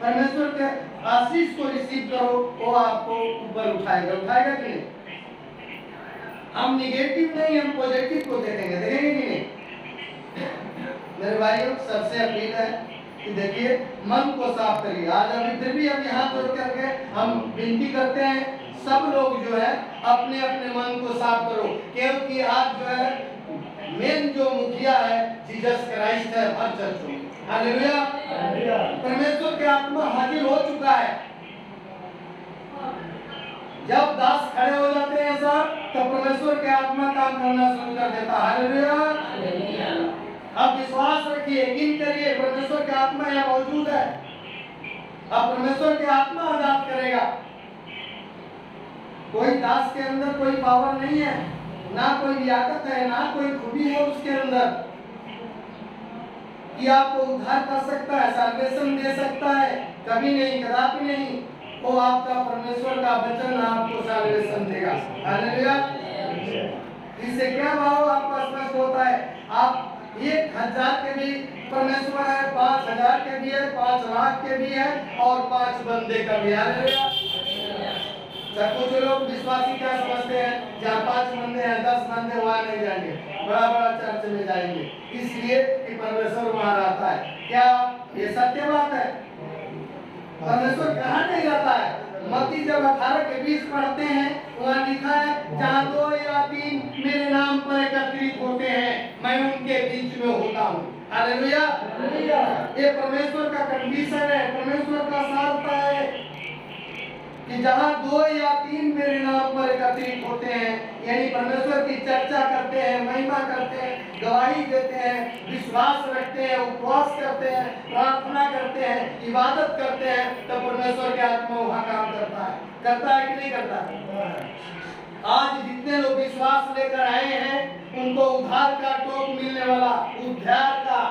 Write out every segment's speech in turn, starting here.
परमेश्वर के आशीष को रिसीव करो, वो आपको ऊपर उठाएगा। उठाएगा कि नहीं? हम निगेटिव नहीं, हम पॉजिटिव को देखेंगे, देखेंगे कि नहीं? मेरे भाइयों, सबसे अपील है कि देखिए, मन को साफ करिए। आज अभी फिर भी अभी हाथ जोड़ करके हम विनती करते हैं, सब लोग जो है अपने अपने मन को साफ करो, क्योंकि आज जो है मेन जो मुखिया है जीसस क्राइस्ट है हर चर्च में। हालेलुया। परमेश्वर के आत्मा हाजिर हो चुका है। जब दास खड़े हो जाते हैं सब, तो परमेश्वर के आत्मा काम करना शुरू कर देता है। हालेलुया। अब विश्वास रखिए, यकीन करिए, परमेश्वर के आत्मा यहाँ मौजूद है। अब परमेश्वर के आत्मा आजाद करेगा। कोई दास के अंदर कोई पावर नहीं है, ना कोई लियाकत है, ना कोई खूबी है उसके अंदर कि आपको उद्धार कर सकता है, साल्वेशन दे सकता है। कभी नहीं, कदापि नहीं। वो आपका परमेश्वर का वचन आपको साल्वेशन देगा। हालेलुया। इससे क्या भाव आपका स्पष्ट होता है? आप 1000 के भी परमेश्वर है, 5000 के भी है, 5 लाख के भी है, और 5 बंदे का भी। हालेलुया। कुछ लोग विश्वासी क्या समझते हैं, जहाँ 5 बंदे हैं, 10 बंदे वहाँ नहीं जाएंगे, बड़ा बड़ा चर्च में जाएंगे, इसलिए कि परमेश्वर वहाँ रहता है। क्या ये सत्य बात है? परमेश्वर कहाँ नहीं रहता है? मत्ती जब 18 के 20 पढ़ते हैं, वहाँ लिखा है, जहाँ 2 या 3 मेरे नाम पर एकत्रित होते हैं, मैं उनके बीच में होता हूँ। हालेलुया। ये परमेश्वर का कंडीशन है, परमेश्वर का शर्त है कि जहाँ 2 या 3 मेरे नाम पर एकत्रित होते हैं, यानी परमेश्वर की चर्चा करते हैं, महिमा करते हैं, गवाही देते हैं, विश्वास रखते हैं, उपवास करते हैं, प्रार्थना करते हैं, इबादत करते हैं, तो परमेश्वर के आत्मा वहाँ काम करता है। करता है कि नहीं करता? आज जितने लोग विश्वास लेकर आए हैं, उनको उद्धार का टोक मिलने वाला, उद्धार का।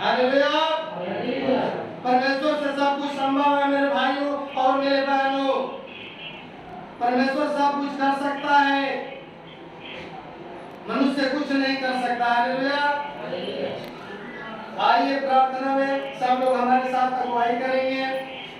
हालेलुया। परमेश्वर से सब कुछ संभव है मेरे भाइयों और मेरे बहनों। परमेश्वर सब कुछ कर सकता है, मनुष्य कुछ नहीं कर सकता। हालेलुया। आइए प्रार्थना में सब लोग हमारे साथ अगुवाई करेंगे।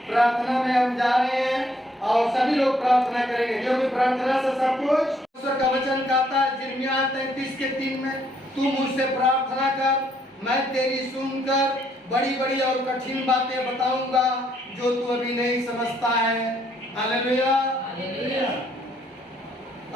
प्रार्थना में हम जा रहे हैं और सभी लोग प्रार्थना करेंगे, क्योंकि प्रार्थना से सब कुछ। परमेश्वर का वचन कहता है यिर्मयाह 33:3 में, तू मुझसे प्रार्थना कर, मैं तेरी सुनकर बड़ी बड़ी और कठिन बातें बताऊंगा जो तू अभी नहीं समझता है। हालेलुया।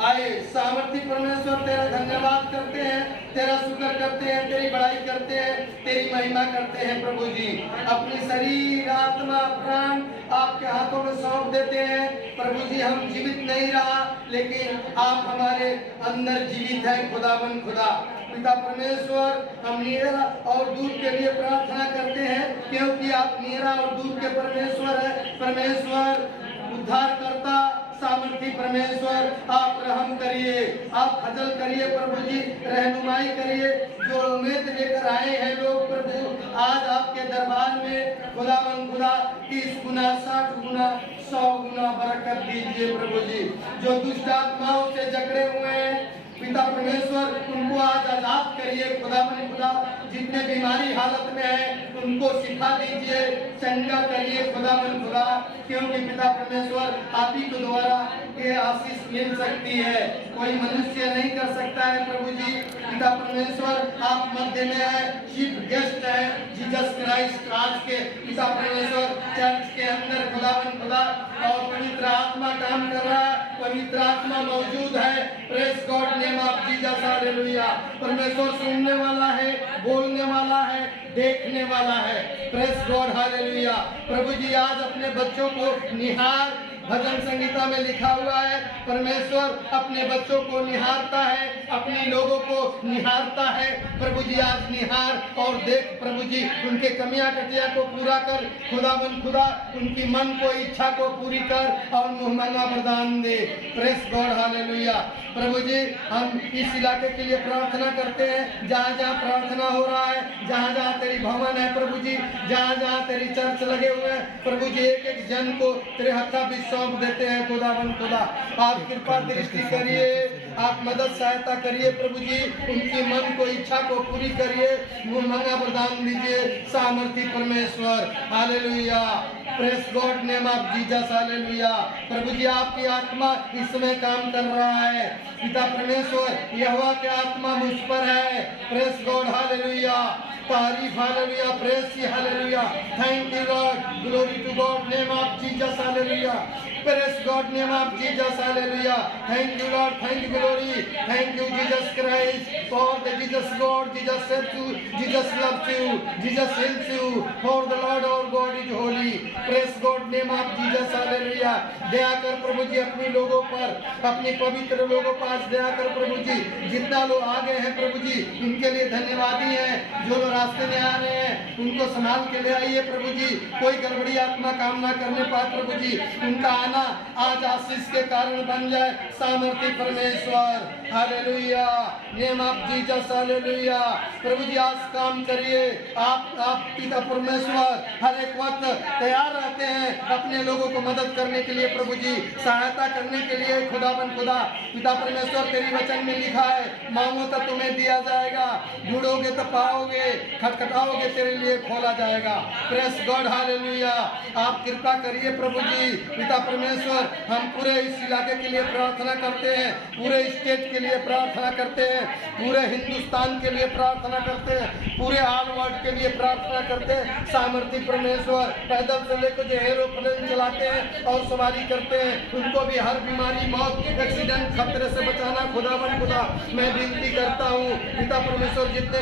आइए सामर्थी परमेश्वर, तेरा धन्यवाद करते हैं, तेरा शुक्र करते हैं, तेरी बड़ाई करते हैं, तेरी महिमा करते हैं। प्रभु जी, अपनी शरीर, आत्मा, प्राण आपके हाथों में सौंप देते हैं। प्रभु जी, हम जीवित नहीं रहा, लेकिन आप हमारे अंदर जीवित हैं। खुदावन खुदा पिता परमेश्वर, हम नीरा और दूर के लिए प्रार्थना करते हैं, क्योंकि आप नीरा और दूर के परमेश्वर है। परमेश्वर उद्धार करता सामर्थी परमेश्वर, आप रहम करिए, आप फजल करिए। प्रभु जी, रहनुमाई करिए। जो उम्मीद लेकर आए हैं लोग, प्रभु आज आपके दरबार में खुदावन खुदा 30 गुना, 60 गुना, 100 गुना बरकत दीजिए। प्रभु जी, जो दुष्ट आत्माओं से जकड़े हुए हैं पिता परमेश्वर, उनको आज आजाद करिए। खुदावन खुदा, जितने बीमारी हालत में है उनको शिफा दीजिए, चंगा करिए। खुदावन खुदा, क्योंकि पिता परमेश्वर आप ही के द्वारा ये आशीष मिल सकती है, कोई मनुष्य नहीं कर सकता है। प्रभु जी, पिता परमेश्वर आप मध्य में है, चीफ गेस्ट है जीसस क्राइस्ट आज के पिता परमेश्वर चर्च के अंदर। खुदावन खुदा, और पवित्र आत्मा काम कर रहा है, पवित्र आत्मा मौजूद है। Praise God name of Jesus. Hallelujah. परमेश्वर सुनने वाला है, बोलने वाला है, देखने वाला है। Praise God. हालेलुया। प्रभु जी, आज अपने बच्चों को निहार, भजन संगीता में लिखा हुआ है, परमेश्वर अपने बच्चों को निहारता है, अपने लोगों को निहारता है। प्रभु जी, आज निहार और देख। प्रभु जी, उनके कमियां कटिया को पूरा कर। खुदावन खुदा, उनकी मन को, इच्छा को पूरी कर और मुहम्मदा वरदान दे। Praise God. हालेलुया। प्रभु जी, हम इस इलाके के लिए प्रार्थना करते हैं, जहाँ जहाँ प्रार्थना हो रहा है, जहाँ जहाँ तेरी भवन है प्रभु जी, जहाँ जहाँ तेरी चर्च लगे हुए हैं प्रभु जी, एक एक जन को तेरे हत्था भी सौंप देते हैं। खुदावन खुदा, आप कृपा दृष्टि करिए, आप मदद सहायता करिए प्रभु जी, उनकी मन को इच्छा को पूरी करिए, मंगा वरदान दीजिए सामर्थी परमेश्वर। Hallelujah, praise God name of Jesus. Hallelujah, प्रभु जी आपकी आत्मा इस समय काम कर रहा है, पिता परमेश्वर यहोवा की आत्मा मुझ पर है। प्रेस गॉड, हालेलुया, तारीफ, hallelujah, praise, hallelujah, thank you Lord, glory to God name of Jesus. Hallelujah, praise God name of Jesus. Hallelujah, thank you Lord, thank you glory, thank you Jesus Christ for the Jesus God, Jesus saves you, Jesus loves you, Jesus helps you, for the Lord our God is holy. Praise God name of Jesus. Hallelujah, दया कर प्रभु जी अपने लोगों पर, अपने पवित्र लोगों पास दया कर प्रभु जी। जितना लोग आ गए हैं प्रभु जी, इनके लिए धन्यवादी हैं। जो लोग रास्ते में आ रहे हैं उनको संभाल के ले आइए प्रभु जी। कोई गड़बड़ी आत्मा काम ना करने पाए प्रभु जी, उनका आना आज आशीष के कारण बन जाए सामर्थ्य परमेश्वर। Hallelujah, name of Jesus. Hallelujah, प्रभु जी आज काम करिए। आप पिता परमेश्वर हर एक वक्त तैयार रहते हैं अपने लोगों को मदद करने के लिए प्रभु जी, सहायता करने के लिए। खुदावन खुदा पिता परमेश्वर तेरी वचन में लिखा है, मांगो तो तुम्हें दिया जाएगा, ढूंढोगे तो पाओगे, खटखटाओगे तेरे लिए खोला जाएगा। प्रेस गॉड, हालेलुया, आप कृपा करिए प्रभु जी। पिता परमेश्वर हम पूरे इस इलाके के लिए प्रार्थना करते हैं, पूरे स्टेट के लिए प्रार्थना करते हैं, पूरे हिंदुस्तान के लिए प्रार्थना करते हैं, पूरे ऑल वर्ल्ड के लिए प्रार्थना करते हैं। सामर्थ्य परमेश्वर पैदल से लेकर जो एरोप्लेन चलाते हैं और सवारी करते हैं, उनको भी हर बीमारी, मौत, एक्सीडेंट, खतरे से बचाना खुदावन खुदा मैं विनती करता हूँ। पिता परमेश्वर जितने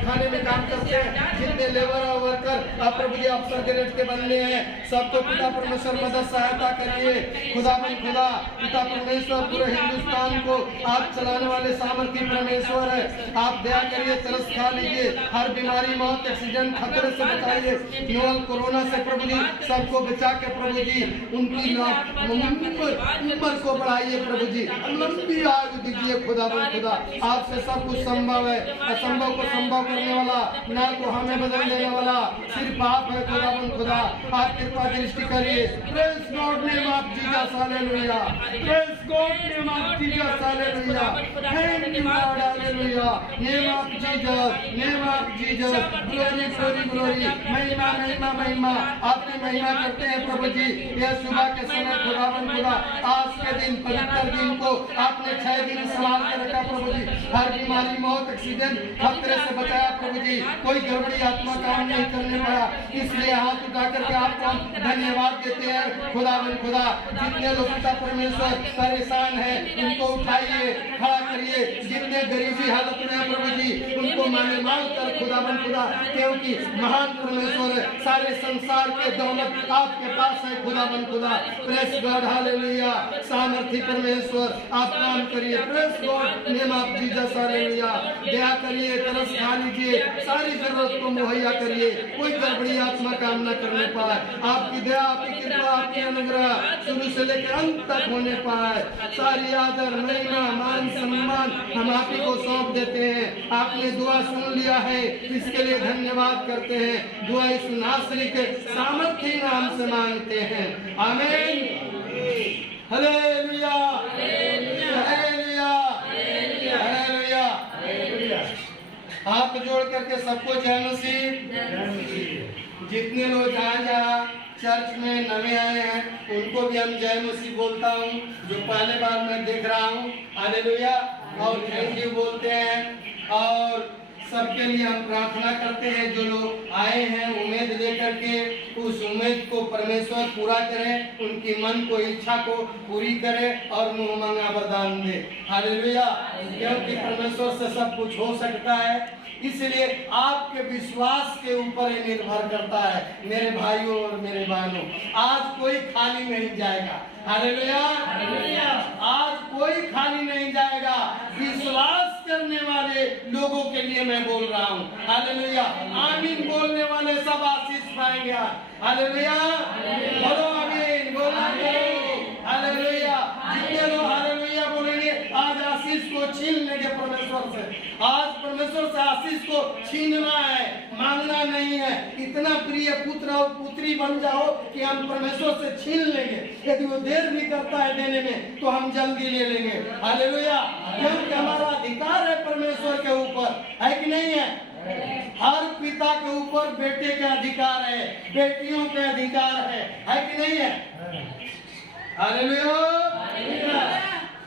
खाने में काम करते हैं, जितने लेबर और वर्कर आप प्रभु जी अफसर ग्रेड के बंदे हैं, सबको पिता परमेश्वर मदद सहायता करिए खुदावन खुदा। पिता परमेश्वर पूरे हिंदुस्तान को आप चलाने वाले सामर्थ्य परमेश्वर है, आप दया करिए, तरस खा लीजिए, हर बीमारी, मौत, एक्सीडेंट, खतरे से बचाइए। नोवल कोरोना से प्रभु जी सबको बचा के प्रभु जी उनकी उम्र को बढ़ाइए प्रभु जी, लंबी आयु दीजिए खुदावन खुदा। आपसे सब कुछ संभव है, असंभव को संभव करने वाला, ना को हमें बदल देने वाला सिर्फ आप है खुदावन खुदा। आप कृपा दृष्टि करिए। Praise God name of Jesus. Hallelujah, praise God name of Jesus. Hallelujah, thank you Lord. Hallelujah, name of Jesus, name of Jesus, glory glory glory, महिमा महिमा महिमा, आपकी महिमा करते हैं प्रभु जी। यह सुबह के समय खुदावन खुदा, आज के दिन पवित्र दिन को आपने 6 दिन संभाल के रखा प्रभु जी, हर बीमारी, मौत, एक्सीडेंट, खतरे से बचाया प्रभु जी, कोई गड़बड़ी आत्मा काम नहीं करने पाया। इसलिए हाथ उठा करके आपको धन्यवाद देते हैं खुदावन खुदा। जितने लोग पिता परमेश्वर परेशान है उनको उठाइए, खड़ा करिए, जितने गरीबी हालत में है प्रभु जी उनको माने मांग कर खुदावन खुदा, क्योंकि महान परमेश्वर है, सारे संसार के दौलत आपके पास है खुदावन खुदा। प्रेस गॉड, हालेलुया, सामर्थ्य परमेश्वर आप काम करिए। Praise God name of Jesus. Hallelujah, दया करिए, तरस खा लीजिए, सारी जरूरत को मुहैया करिए, कोई गड़बड़ी आत्मा काम न करने पाए। आपकी दया, आपकी कृपा, आपकी अनुग्रह शुरू से लेकर अंत तक होने पाए। सारी आदर, महिमा, मान, सम्मान हम आप ही को सौंप देते हैं। आपने दुआ सुन लिया है, इसके लिए धन्यवाद करते हैं। दुआ इस नासरी के सामर्थ्य नाम से मांगते हैं, आमीन। Hallelujah, hallelujah, hallelujah. हाथ जोड़ करके सबको जय मसीह। जितने लोग जहाँ चर्च में नए आए हैं उनको भी हम जय मसीह बोलता हूँ, जो पहले बार मैं देख रहा हूँ, हालेलुया, और थैंक यू बोलते हैं। और सबके लिए हम प्रार्थना करते हैं, जो लोग आए हैं उम्मीद लेकर के, उस उम्मीद को परमेश्वर पूरा करे, उनकी मन को, इच्छा को पूरी करे और मुंह मांगा वरदान दे। हालेलुया, क्योंकि परमेश्वर से सब कुछ हो सकता है, इसलिए आपके विश्वास के ऊपर ही निर्भर करता है मेरे भाइयों और मेरे बहनों। आज कोई खाली नहीं जाएगा। हालेलुया, आज कोई खाली नहीं जाएगा। विश्वास करने वाले लोगों के लिए मैं बोल रहा हूँ। हालेलुया, आमीन बोलने वाले सब आशीष पाएंगे। हालेलुया, बोलो आमीन, बोलो हालेलुया। जितने लोग हालेलुया बोलेंगे आज आशीष को छीन लेंगे परमेश्वर से। आज परमेश्वर से आशीष को छीनना है। मांगना नहीं है, इतना प्रिय पुत्र और पुत्री बन जाओ कि हम परमेश्वर से छीन लेंगे। यदि वो देर भी करता है देने में तो हम जल्दी ले लेंगे। हालेलुया। क्योंकि हमारा अधिकार है परमेश्वर के ऊपर, है कि नहीं है? हर पिता के ऊपर बेटे के अधिकार है, बेटियों के अधिकार है कि नहीं है? हालेलुया।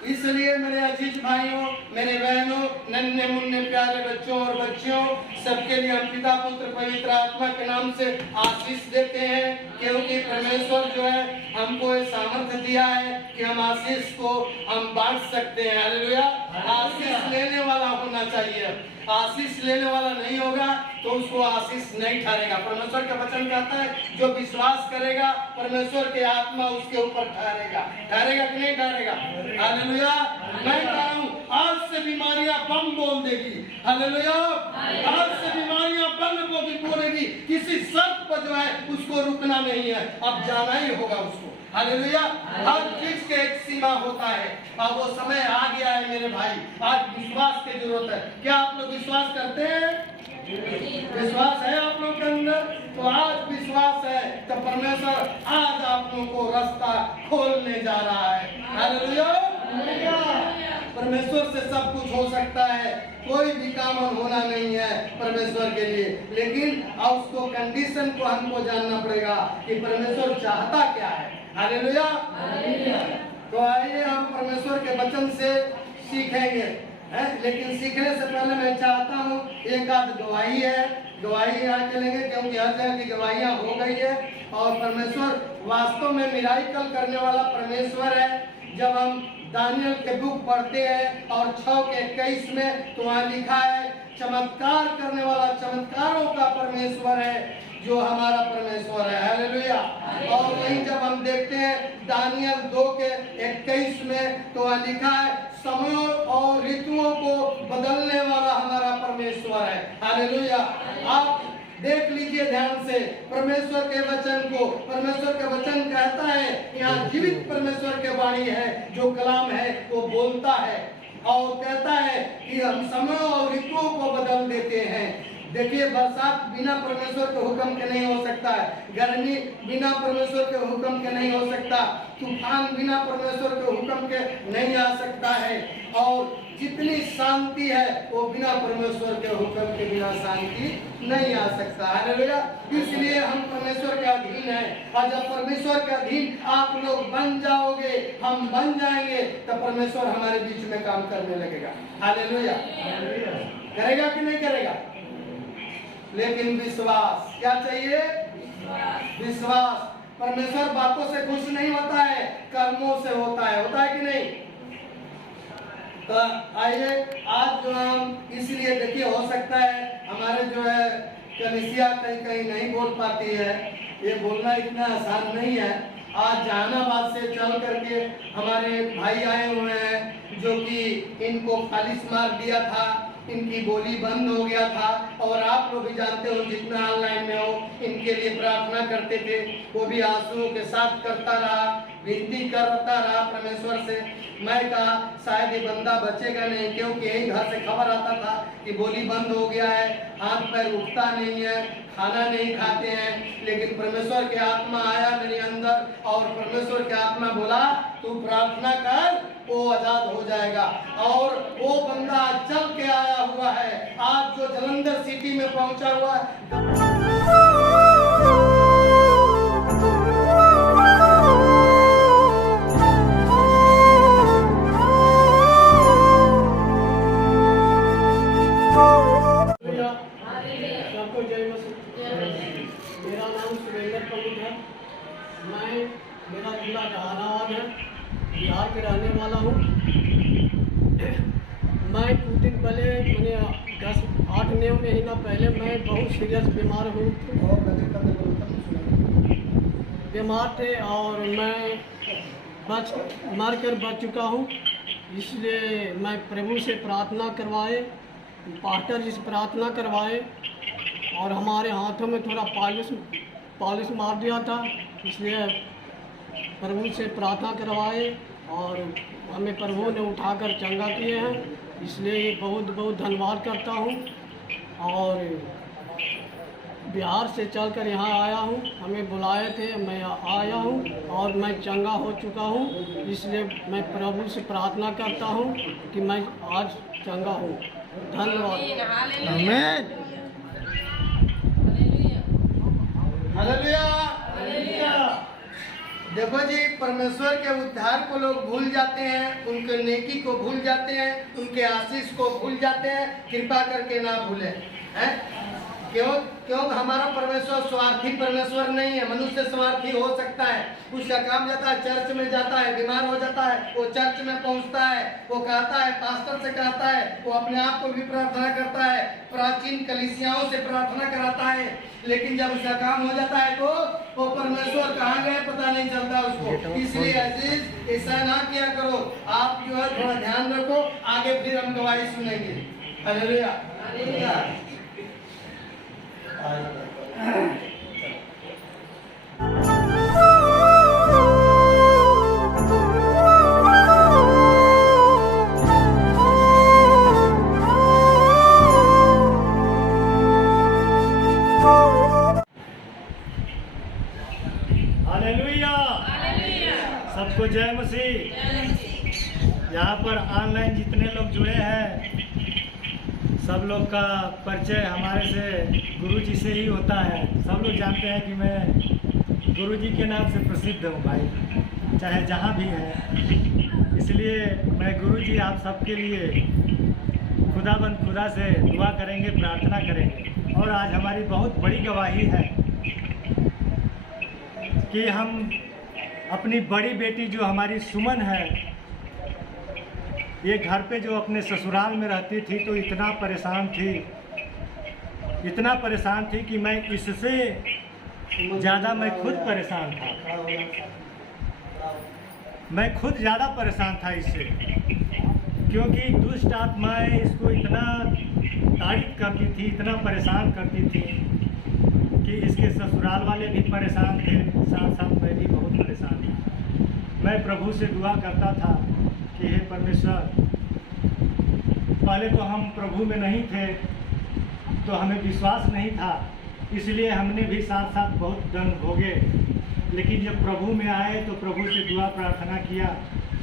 इसलिए मेरे अजीज भाइयों, मेरे बहनों, नन्हे मुन्ने प्यारे बच्चों और बच्चियों, सबके लिए हम पिता पुत्र पवित्र आत्मा के नाम से आशीष देते हैं, क्योंकि परमेश्वर जो है हमको ये सामर्थ्य दिया है कि हम आशीष को हम बांट सकते हैं। हालेलुया। आशीष लेने वाला होना चाहिए, आशीष लेने वाला नहीं होगा तो उसको आशीष नहीं ठहरेगा। परमेश्वर का वचन कहता है जो विश्वास करेगा परमेश्वर के आत्मा उसके ऊपर ठहरेगा। ठहरेगा कि नहीं ठहरेगा? हालेलुया। मैं कह रहा हूँ आज से बीमारियां बम बोल देगी। हालेलुया। आज से बीमारियां बंद बोलेगी। किसी शर्त पर जो है उसको रुकना नहीं है, अब जाना ही होगा उसको। हालेलुया। हर चीज के एक सीमा होता है। अब वो समय आ गया है मेरे भाई, आज विश्वास की जरूरत है। क्या आप लोग विश्वास करते हैं? विश्वास है आप लोग के अंदर? तो आज विश्वास है तो परमेश्वर आज आप लोगों को रास्ता खोलने जा रहा है। हालेलुया। परमेश्वर से सब कुछ हो सकता है, कोई भी काम होना नहीं है परमेश्वर के लिए, लेकिन अब उसको कंडीशन को हमको जानना पड़ेगा कि परमेश्वर चाहता क्या है। हालेलुया। तो आइए हम परमेश्वर के वचन से सीखेंगे, है? लेकिन सीखने से पहले मैं चाहता हूँ एक आध गवाही है, गवाही यहाँ चलेंगे क्योंकि हर जगह की गवाहियाँ हो गई है। और परमेश्वर वास्तव में मिराकल करने वाला परमेश्वर है। जब हम दानियल के बुक पढ़ते हैं और 6:21 में तो वहाँ लिखा है चमत्कार करने वाला चमत्कारों का परमेश्वर है जो हमारा परमेश्वर है। हालेलुया। और वहीं जब हम देखते हैं दानियल 2:21 में तो वहाँ लिखा है समयों और ऋतुओं को बदलने वाला हमारा परमेश्वर है। हालेलुया। आप देख लीजिए ध्यान से परमेश्वर के वचन को। परमेश्वर के वचन कहता है यहाँ जीवित परमेश्वर के वाणी है, जो कलाम है वो बोलता है और कहता है कि हम समय और ऋतुओं को बदल देते हैं। देखिए बरसात बिना परमेश्वर के हुक्म के नहीं हो सकता है, गर्मी बिना परमेश्वर के हुक्म के नहीं हो सकता, तूफान बिना परमेश्वर के हुक्म के नहीं आ सकता है, और जितनी शांति है वो बिना परमेश्वर के हुक्म के बिना शांति नहीं आ सकता। हालेलुया। इसलिए हम परमेश्वर के अधीन हैं, और जब परमेश्वर के अधीन आप लोग बन जाओगे, हम बन जाएंगे, तब परमेश्वर हमारे बीच में काम करने लगेगा। हालेलुया। करेगा कि नहीं करेगा? लेकिन विश्वास क्या चाहिए? विश्वास। परमेश्वर बातों से खुश नहीं होता है, कर्मों से होता है। होता है कि नहीं? तो आइए आज जो हम इसलिए देखिए हो सकता है हमारे जो है कलीसिया कहीं कहीं नहीं बोल पाती है, ये बोलना इतना आसान नहीं है। आज जहानाबाद से चल करके हमारे भाई आए हुए हैं जो कि इनको फालिश मार दिया था, इनकी बोली बंद हो गया था, और आप लोग भी जानते हो जितना ऑनलाइन में हो इनके लिए प्रार्थना करते थे, वो भी आंसुओं के साथ करता रहा, विनती करता रहा परमेश्वर से। मैं कहा शायद ये बंदा बचेगा नहीं, क्योंकि यही घर से खबर आता था कि बोली बंद हो गया है, हाथ पैर उठता नहीं है, खाना नहीं खाते हैं। लेकिन परमेश्वर के आत्मा आया मेरे अंदर और परमेश्वर के आत्मा बोला तू प्रार्थना कर, वो आजाद हो जाएगा। और वो बंदा चल के आया हुआ है, आज जो जलंधर सिटी में पहुंचा हुआ है। मेरा नाम सुरेंद्र प्रमुख है, मेरा जिला जहानाबाद है, बिहार के रहने वाला हूँ। मैं कुछ दिन पहले मैंने 8-9 महीना पहले मैं बहुत सीरियस बीमार हूँ, बीमार थे और मैं मर कर बच चुका हूँ। इसलिए मैं प्रभु से प्रार्थना करवाए, पास्टर जी से प्रार्थना करवाए, और हमारे हाथों में थोड़ा पॉलिश मार दिया था, इसलिए प्रभु से प्रार्थना करवाए और हमें प्रभु ने उठाकर चंगा किए हैं। इसलिए बहुत बहुत धन्यवाद करता हूँ। और बिहार से चलकर यहाँ आया हूँ, हमें बुलाए थे, मैं आया हूँ और मैं चंगा हो चुका हूँ। इसलिए मैं प्रभु से प्रार्थना करता हूँ कि मैं आज चंगा हूँ। धन्यवाद। आमीन। हालेलुया। देखो जी, परमेश्वर के उद्धार को लोग भूल जाते हैं, उनके नेकी को भूल जाते हैं, उनके आशीष को भूल जाते हैं। कृपा करके ना भूलें, हैं? क्यों? हमारा परमेश्वर स्वार्थी परमेश्वर नहीं है। मनुष्य स्वार्थी हो सकता है, उसका काम जाता है, चर्च में जाता है, बीमार हो जाता है, वो चर्च में पहुंचता है, वो कहता है, पास्टर से कहता है, वो अपने आप को भी प्रार्थना करता है, प्राचीन कलीसियाओं से प्रार्थना कराता है, लेकिन जब उसका काम हो जाता है तो वो परमेश्वर कहाँ गए पता नहीं चलता उसको। इसलिए अजीज, ऐसा ना किया करो। आप जो है थोड़ा ध्यान रखो, आगे फिर हम गवाही सुनेंगे। हालेलुया। हालेलुया। सबको जय मसीह। यहाँ पर ऑनलाइन जितने लोग जुड़े हैं, सब लोग का परिचय हमारे से गुरुजी से ही होता है। सब लोग जानते हैं कि मैं गुरुजी के नाम से प्रसिद्ध हूँ भाई, चाहे जहाँ भी है। इसलिए मैं गुरुजी आप सबके लिए खुदा से दुआ करेंगे, प्रार्थना करेंगे। और आज हमारी बहुत बड़ी गवाही है कि हम अपनी बड़ी बेटी जो हमारी सुमन है, ये घर पे जो अपने ससुराल में रहती थी तो इतना परेशान थी कि मैं इससे ज़्यादा मैं खुद परेशान था। मैं खुद ज़्यादा परेशान था इससे, क्योंकि दुष्ट आत्माएं इसको इतना ताड़ित करती थी, इतना परेशान करती थी कि इसके ससुराल वाले भी परेशान थे, साथ साथ मैं भी बहुत परेशान था। मैं प्रभु से दुआ करता था कि हे परमेश्वर, पहले तो हम प्रभु में नहीं थे तो हमें विश्वास नहीं था, इसलिए हमने भी साथ साथ बहुत दंड भोगे। लेकिन जब प्रभु में आए तो प्रभु से दुआ प्रार्थना किया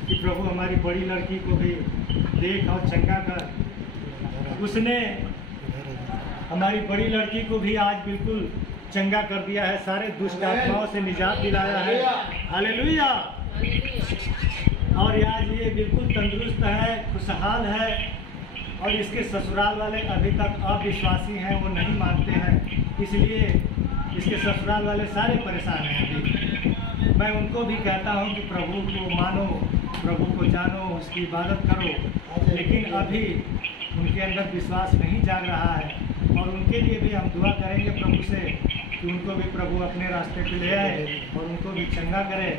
कि प्रभु हमारी बड़ी लड़की को भी देख और चंगा कर। उसने हमारी बड़ी लड़की को भी आज बिल्कुल चंगा कर दिया है, सारे दुष्ट आत्माओं से निजात दिलाया है। हालेलुया। और आज ये बिल्कुल तंदुरुस्त है, खुशहाल है। और इसके ससुराल वाले अभी तक अविश्वासी हैं, वो नहीं मानते हैं, इसलिए इसके ससुराल वाले सारे परेशान हैं अभी। मैं उनको भी कहता हूँ कि प्रभु को मानो, प्रभु को जानो, उसकी इबादत करो, लेकिन अभी उनके अंदर विश्वास नहीं जाग रहा है। और उनके लिए भी हम दुआ करेंगे प्रभु से कि उनको भी प्रभु अपने रास्ते पे ले आए और उनको भी चंगा करे।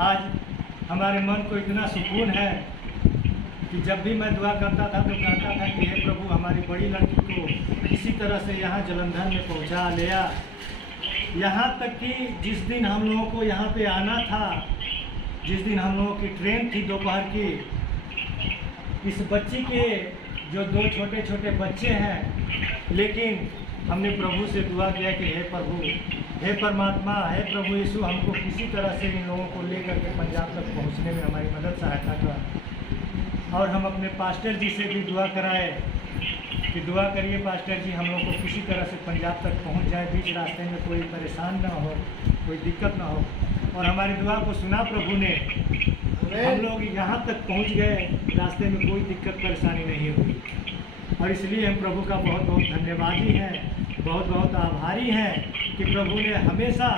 आज हमारे मन को इतना सुकून है कि जब भी मैं दुआ करता था तो कहता था कि हे प्रभु, हमारी बड़ी लड़की को किसी तरह से यहाँ जलंधर में पहुँचा ले आ। यहाँ तक कि जिस दिन हम लोगों को यहाँ पे आना था, जिस दिन हम लोगों की ट्रेन थी दोपहर की, इस बच्ची के जो 2 छोटे छोटे बच्चे हैं, लेकिन हमने प्रभु से दुआ किया कि हे प्रभु, हे परमात्मा, हे प्रभु यीशु, हमको किसी तरह से इन लोगों को लेकर के पंजाब तक पहुंचने में हमारी मदद सहायता कर। और हम अपने पास्टर जी से भी दुआ कराए कि दुआ करिए पास्टर जी, हम लोग को किसी तरह से पंजाब तक पहुंच जाए, बीच रास्ते में कोई परेशान ना हो, कोई दिक्कत ना हो। और हमारी दुआ को सुना प्रभु ने, हम लोग यहाँ तक पहुँच गए, रास्ते में कोई दिक्कत परेशानी नहीं हुई। और इसलिए हम प्रभु का बहुत बहुत धन्यवादी हैं, बहुत बहुत आभारी हैं कि प्रभु ने हमेशा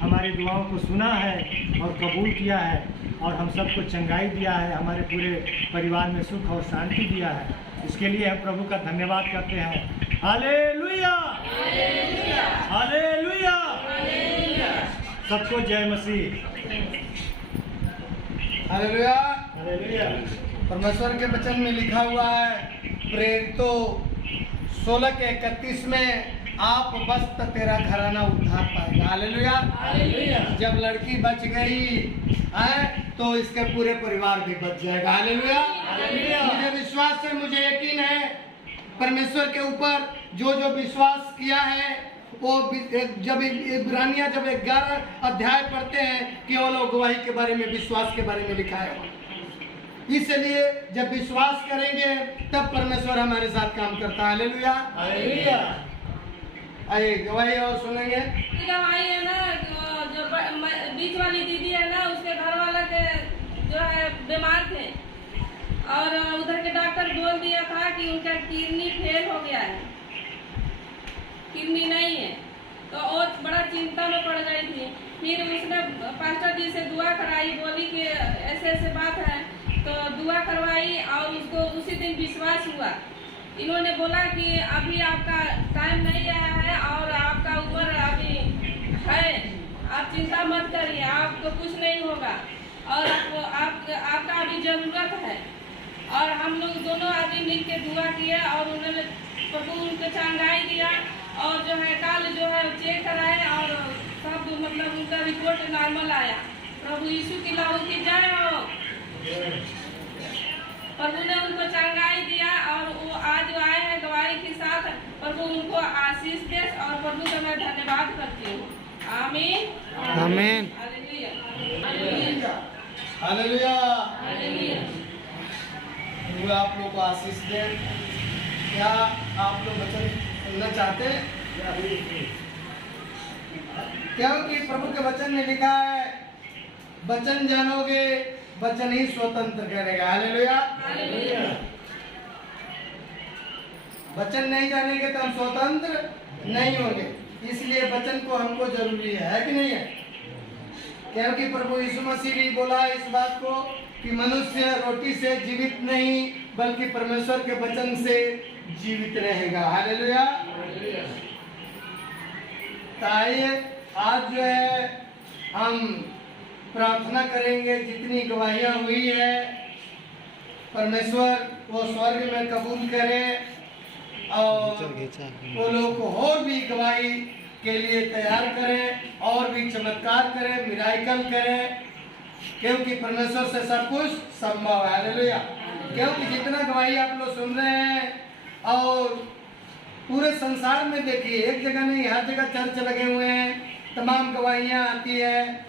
हमारी दुआओं को सुना है और कबूल किया है और हम सबको चंगाई दिया है, हमारे पूरे परिवार में सुख और शांति दिया है। इसके लिए हम प्रभु का धन्यवाद करते हैं। हालेलुया, हालेलुया, सबको जय मसीह। हालेलुया। हालेलुया। परमेश्वर के वचन में लिखा हुआ है, प्रेरितों 16:31 में, आप बस तो तेरा घराना उद्धार पाएगा। हालेलुया। जब लड़की बच गई है तो इसके पूरे परिवार भी बच जाएगा। हालेलुया। मुझे विश्वास है, मुझे यकीन है परमेश्वर के ऊपर जो जो विश्वास किया है जब इब्रानियां जब 11 अध्याय पढ़ते हैं केवल वो गवाही के बारे में, विश्वास के बारे में लिखा है। इसलिए जब विश्वास करेंगे तब परमेश्वर हमारे साथ काम करता है। Hallelujah, hallelujah. आइए गवाही और सुनेंगे। गवाही है ना, जो बीच वाली दीदी है ना, उसके घर वाला के जो है बीमार थे और उधर के डॉक्टर बोल दिया था कि उनका किडनी फेल हो गया है, किडनी नहीं है। तो वो बड़ा चिंता में पड़ गई थी। फिर उसने पास्टर जी से दुआ कराई, बोली कि ऐसे ऐसे बात है, तो दुआ करवाई और उसको उसी दिन विश्वास हुआ। इन्होंने बोला कि अभी आपका टाइम नहीं आया है और आपका उम्र अभी है, आप चिंता मत करिए, आपको कुछ नहीं होगा और आपका अभी ज़रूरत है। और हम लोग दोनों आदमी मिल के दुआ किए और उन्होंने प्रभु उनको चंगाई दिया और जो है कल जो है चेक कराए और सब मतलब उनका रिपोर्ट नॉर्मल आया। प्रभु यीशु की लहू की जय हो। प्रभु ने उनको चंगाई दिया और वो आज आए हैं गवाही के साथ। प्रभु उनको आशीष दे और प्रभु का मैं धन्यवाद करती हूँ। आमीन आमीन। Hallelujah hallelujah. हालेलुया। प्रभु आप लोग को आशीष दे। क्या आप लोग वचन सुनना चाहते हैं? क्योंकि प्रभु के वचन में लिखा है, वचन जानोगे वचन ही स्वतंत्र करेगा। हालेलुया। वचन नहीं जानेंगे तो हम स्वतंत्र नहीं होंगे। इसलिए वचन को हमको जरूरी है कि नहीं है? क्योंकि प्रभु यीशु मसीह भी बोला इस बात को कि मनुष्य रोटी से जीवित नहीं बल्कि परमेश्वर के वचन से जीवित रहेगा। हालेलुया। तो आइए आज जो है हम प्रार्थना करेंगे। जितनी गवाहियां हुई है परमेश्वर वो स्वर्ग में कबूल करे और वो लोग को और भी गवाही के लिए तैयार करें और भी चमत्कार करें, मिराइकल करें, क्योंकि परमेश्वर से सब कुछ संभव है। हालेलुया। क्योंकि जितना गवाही आप लोग सुन रहे हैं और पूरे संसार में देखिए, एक जगह नहीं हर जगह चर्च लगे हुए हैं, तमाम गवाहियां आती है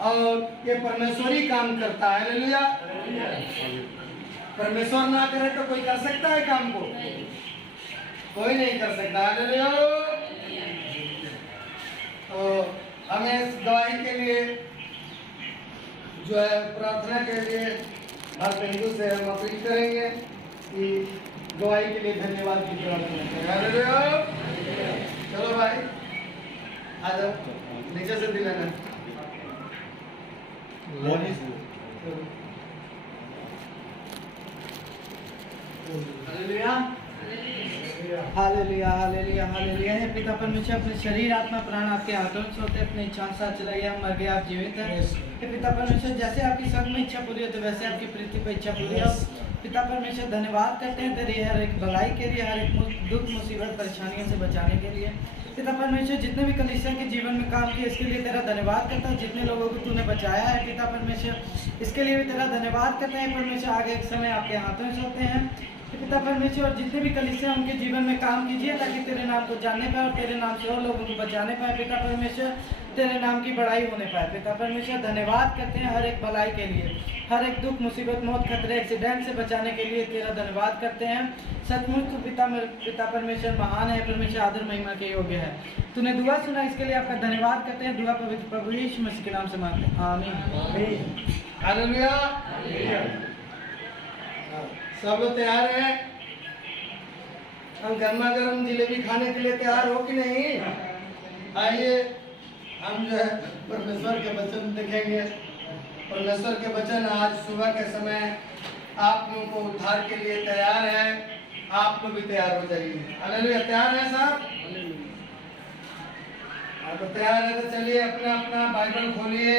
और ये परमेश्वर ही काम करता है। हालेलुया। परमेश्वर ना करे तो कोई कर सकता है काम को? कोई नहीं कर सकता। हालेलुया। तो हमें इस गवाही के लिए जो है प्रार्थना के लिए हर बिंदु से हम अपील करेंगे कि गवाही के लिए धन्यवाद की प्रार्थना करें। हालेलुया। चलो भाई आ जाओ, नीचे से दिलाना। Hallelujah hallelujah hallelujah hallelujah. हे पिता परमेश्वर, अपने शरीर आत्मा प्राण आपके हाथों में होते, अपनी इच्छा अनुसार चलाइए। हम मर गए, आप जीवित हैं। हे पिता परमेश्वर, जैसे आपकी सब में इच्छा पूरी होती है वैसे आपकी पृथ्वी पर इच्छा पूरी हो। पिता परमेश्वर, धन्यवाद करते हैं तेरी हर एक भलाई के लिए, हर एक दुख मुसीबत परेशानियों से बचाने के लिए। पिता परमेश्वर, जितने भी कलीसिया के जीवन में काम किए इसके लिए तेरा धन्यवाद करता हूँ। जितने लोगों को तूने बचाया है पिता परमेश्वर, इसके लिए भी तेरा धन्यवाद करते हैं परमेश्वर। आगे एक समय आपके हाथों में सौंपते हैं पिता परमेश्वर, और जितने भी कलीसिया उनके जीवन में काम कीजिए ताकि तेरे नाम को जानने पाए और तेरे नाम से और लोगों को बचाने पाए। पिता परमेश्वर, तेरे नाम की बड़ाई होने पाए। पिता परमेश्वर, धन्यवाद करते हैं हर एक भलाई के लिए, हर एक दुख मुसीबत मौत खतरे एक्सीडेंट से बचाने के लिए तेरा धन्यवाद करते हैं। सचमुच तो पिता परमेश्वर महान है, परमेश्वर आदर महिमा के योग्य है। तूने दुआ सुना, इसके लिए आपका धन्यवाद करते हैं। दुआ पवित्र प्रभु यीशु मसीह के नाम से मांगते हैं, आमीन। हालेलुया। सब लोग तैयार हैं? हम गर्मा गर्म जिलेबी खाने के लिए तैयार हो कि नहीं? आइए हम जो है परमेश्वर के वचन देखेंगे। परमेश्वर के वचन आज सुबह के समय आप लोगों को उद्धार के लिए तैयार है। आप लोग भी तैयार हो जाइए। हालेलुया। तैयार है साहब? आप तो तैयार है तो चलिए अपना अपना बाइबल खोलिए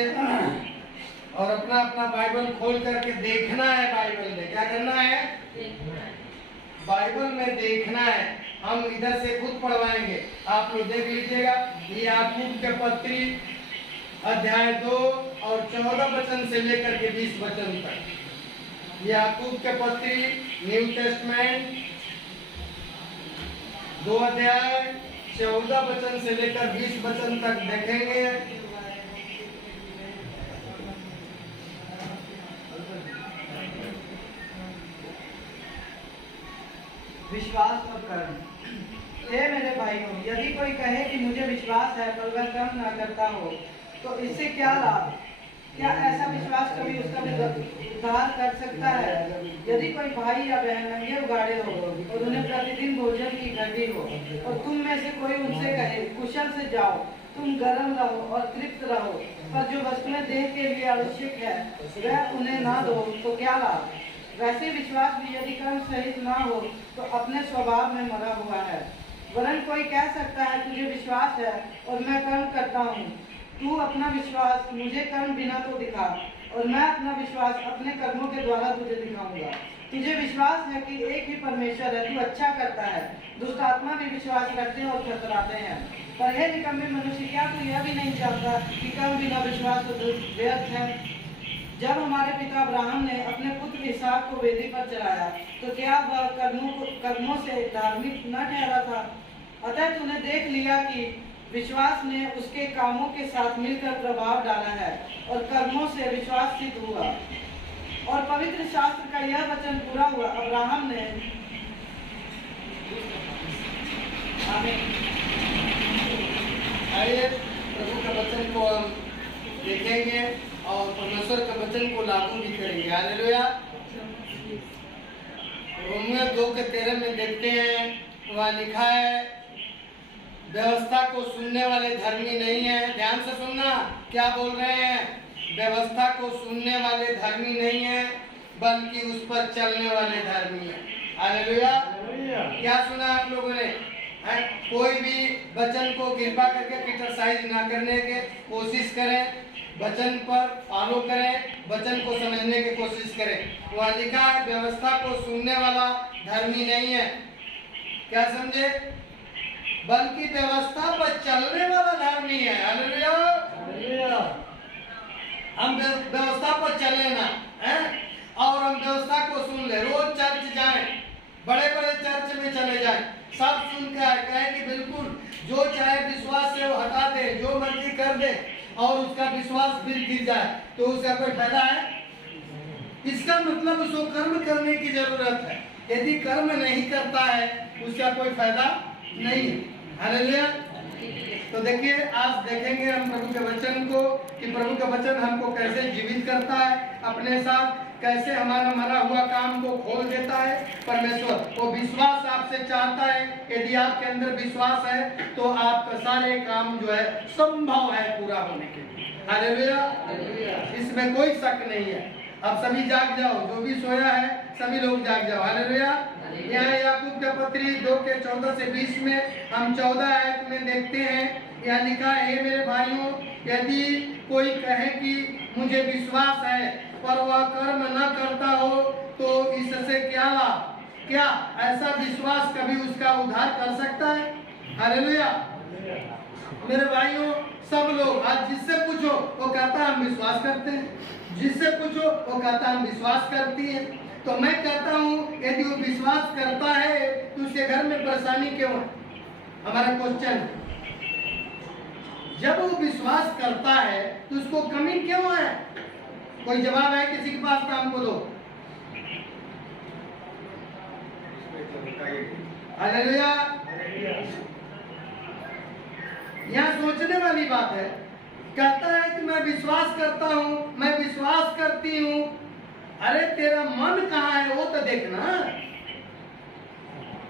और अपना अपना बाइबल खोल करके देखना है। बाइबल में क्या करना है? बाइबल में देखना है। हम इधर से खुद पढ़वाएंगे, आप लोग देख लीजिएगा। ये याकूब के पत्री अध्याय 2 और 14 वचन से लेकर के 20 वचन तक। याकूब के पत्री न्यू टेस्टमेंट 2 अध्याय 14 वचन से लेकर 20 वचन तक देखेंगे। विश्वास और कर्म। हे मेरे भाइयों, यदि कोई कहे कि मुझे विश्वास है पर वह कर्म न करता हो तो इससे क्या लाभ? क्या ऐसा विश्वास कभी उसका उद्धार कर सकता है? यदि कोई भाई या बहन नंगे उगाड़े हो और उन्हें प्रतिदिन भोजन की घटी हो और तुम में से कोई उनसे कहे कुशल से जाओ, तुम गर्म रहो और तृप्त रहो, पर जो वस्तुएं देह के लिए आवश्यक है वह उन्हें ना दो तो क्या लाभ? वैसे विश्वास भी यदि कर्म सहित ना हो तो अपने स्वभाव में मरा हुआ है। वरन कोई कह सकता है तुझे विश्वास है और मैं कर्म करता हूँ, तू अपना विश्वास मुझे कर्म बिना तो दिखा और मैं अपना विश्वास अपने कर्मों के द्वारा तुझे दिखाऊंगा। तुझे विश्वास है कि एक ही परमेश्वर है, तू अच्छा करता है। दुष्ट आत्मा भी विश्वास करते हैं और थरथराते हैं। पर हे निकम्मे मनुष्य, क्या तू यह भी नहीं जानता कि कर्म बिना विश्वास व्यर्थ है? जब हमारे पिता अब्राहम ने अपने पुत्र इसहाक को वेदी पर चढ़ाया तो क्या वह कर्मों से धार्मिक न ठहरा था? अतः तूने देख लिया कि विश्वास ने उसके कामों के साथ मिलकर प्रभाव डाला है और कर्मों से विश्वास सिद्ध हुआ। और पवित्र शास्त्र का यह वचन पूरा हुआ, अब्राहम ने आइए प्रभु का वचन को हम देखेंगे और परमेश्वर के वचन को लागू भी करेंगे। हालेलुया। रोमियो 2:13 में देखते हैं, वहाँ लिखा है व्यवस्था को सुनने वाले धर्मी नहीं है। ध्यान से सुनना, क्या बोल रहे हैं? व्यवस्था को सुनने वाले धर्मी नहीं है बल्कि उस पर चलने वाले धर्मी है। हालेलुया। क्या सुना आप लोगों ने? कोई भी वचन को कृपा करके क्रिटिसाइज ना करने की कोशिश करें, वचन पर फॉलो करें, वचन को समझने की कोशिश करें। वहाँ लिखा है व्यवस्था को सुनने वाला धर्मी नहीं है, क्या समझे? बल्कि व्यवस्था पर चलने वाला धर्मी है। हालेलुया। हम व्यवस्था पर चले ना और हम व्यवस्था को सुन ले। रोज चर्च जाएं, बड़े बड़े चर्च में चले जाएं, सब सुन के आए, कहे कि बिल्कुल जो चाहे विश्वास से वो हटा दे, जो मर्जी कर दे और उसका विश्वास फिर गिर जाए तो उसका कोई फायदा है? इसका मतलब उसको कर्म करने की जरूरत है। यदि कर्म नहीं करता है उसका कोई फायदा नहीं। हालेलुया। तो देखिए, आज देखेंगे हम प्रभु के वचन को कि प्रभु का वचन हमको कैसे जीवित करता है, अपने साथ कैसे हमारा मरा हुआ काम को खोल देता है। परमेश्वर वो विश्वास आपसे चाहता है। यदि आपके अंदर विश्वास है तो आपका सारे काम जो है संभव है पूरा होने के लिए। हालेलुया। इसमें कोई शक नहीं है। अब सभी जाग जाओ, जो भी सोया है सभी लोग जाग जाओ। हालेलुया। यहाँ याकूब का पत्री 2:14 से 20 में हम 14 आयत में देखते हैं, यहाँ लिखा है, हे मेरे भाइयों, यदि कोई कहे कि मुझे विश्वास है पर वह कर्म न करता हो तो इससे क्या लाभ? क्या ऐसा विश्वास कभी उसका उद्धार कर सकता है? हालेलुया। मेरे भाइयों, सब लोग आज जिससे पूछो वो कहता है हम विश्वास करते हैं, जिससे पूछो वो कहता है हम विश्वास करती है। तो मैं कहता हूँ यदि वो विश्वास करता है तो उसके घर में परेशानी क्यों है? हमारा क्वेश्चन, जब वो विश्वास करता है तो उसको कमी क्यों है? कोई जवाब है किसी के पास? तो हमको दो। हालेलुया। यहाँ सोचने वाली बात है। कहता है कि मैं विश्वास करता हूँ, मैं विश्वास करती हूँ। अरे तेरा मन कहाँ है वो तो देखना।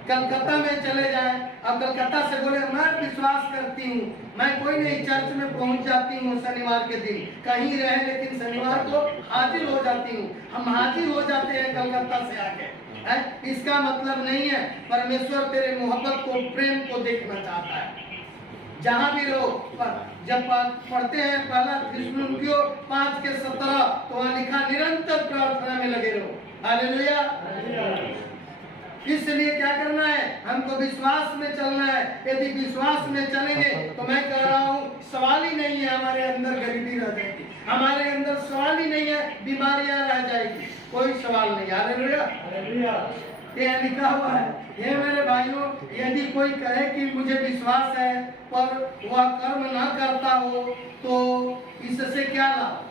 कलकत्ता में चले जाए, अब कलकत्ता से बोले मैं विश्वास करती हूँ, मैं कोई नहीं, चर्च में पहुंच जाती हूँ शनिवार के दिन, कहीं रहे लेकिन शनिवार को हाजिर हो जाती हूँ। हम हाजिर हो जाते हैं कलकत्ता से आके। इसका मतलब नहीं है। परमेश्वर तेरे मोहब्बत को, प्रेम को देखना चाहता है। जहाँ भी रहो, जब पढ़ते हैं पहला थिस्सलुनीकियों 5:17 तो वहाँ लिखा निरंतर प्रार्थना में लगे रहो। हालेलुया। इसलिए क्या करना है? हमको विश्वास में चलना है। यदि विश्वास में चलेंगे तो मैं कह रहा हूँ सवाल ही नहीं है हमारे अंदर गरीबी रह जाएगी, हमारे अंदर सवाल ही नहीं है बीमारियां रह जाएगी, कोई सवाल नहीं। हालेलुया। ये लिखा हुआ है, हे मेरे भाइयों, यदि कोई कहे कि मुझे विश्वास है पर वह कर्म न करता हो तो इससे क्या लाभ?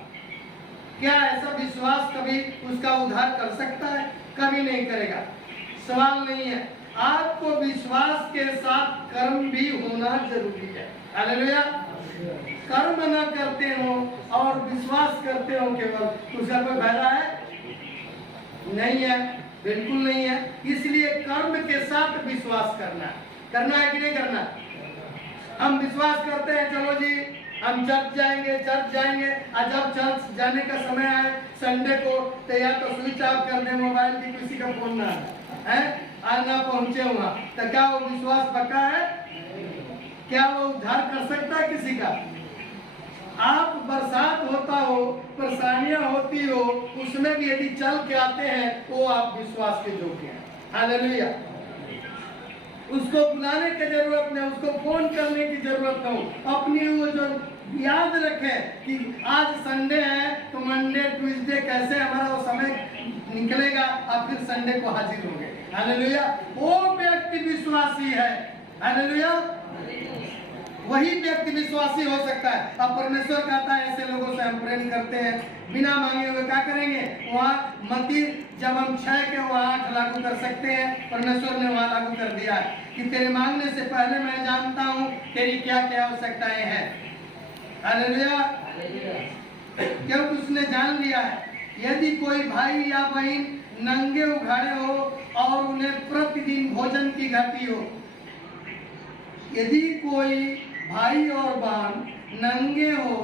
क्या ऐसा विश्वास कभी उसका उद्धार कर सकता है? कभी नहीं करेगा। सवाल नहीं है। आपको विश्वास के साथ कर्म भी होना जरूरी है। हालेलुया। कर्म न करते हो और विश्वास करते हो केवल, उसका कोई फायदा है? नहीं है, बिल्कुल नहीं है। इसलिए कर्म के साथ विश्वास करना है कि नहीं करना? हम विश्वास करते हैं, चलो जी हम चर्च जाएंगे और जब चर्च जाने का समय आए संडे को, तो या तो स्विच ऑफ कर दे मोबाइल की, किसी का फोन ना है, आज ना पहुंचे वहां, तो क्या वो विश्वास पक्का है? क्या वो उद्धार कर सकता है किसी का? आप बरसात होता हो, परेशानियां होती हो, उसमें भी यदि चल के आते हैं, वो आप विश्वास के योग्य हैं। हालेलुया। उसको बुलाने की जरूरत नहीं, उसको फोन करने की जरूरत नहीं। अपनी वो जो याद रखें कि आज संडे है तो मंडे ट्यूसडे कैसे हमारा वो समय निकलेगा और फिर संडे को हाजिर होंगे। हालेलुया। वो व्यक्ति विश्वासी है। हालेलुया। वही व्यक्ति विश्वासी हो सकता है। अब परमेश्वर कहता है ऐसे लोगों से हम प्रेम करते हैं, बिना मांगे हुए क्या करेंगे? वहाँ मत्ती जब हम 6 के वहाँ 8 लागू कर सकते हैं, परमेश्वर ने वहाँ लागू कर दिया है कि तेरे मांगने से पहले मैं जानता हूँ तेरी क्या क्या आवश्यकताएं हैं। हालेलुया। क्योंकि उसने जान लिया है। यदि कोई भाई या बहन नंगे उघाड़े हो और उन्हें प्रतिदिन भोजन की घटी हो, यदि कोई भाई और बहन नंगे हो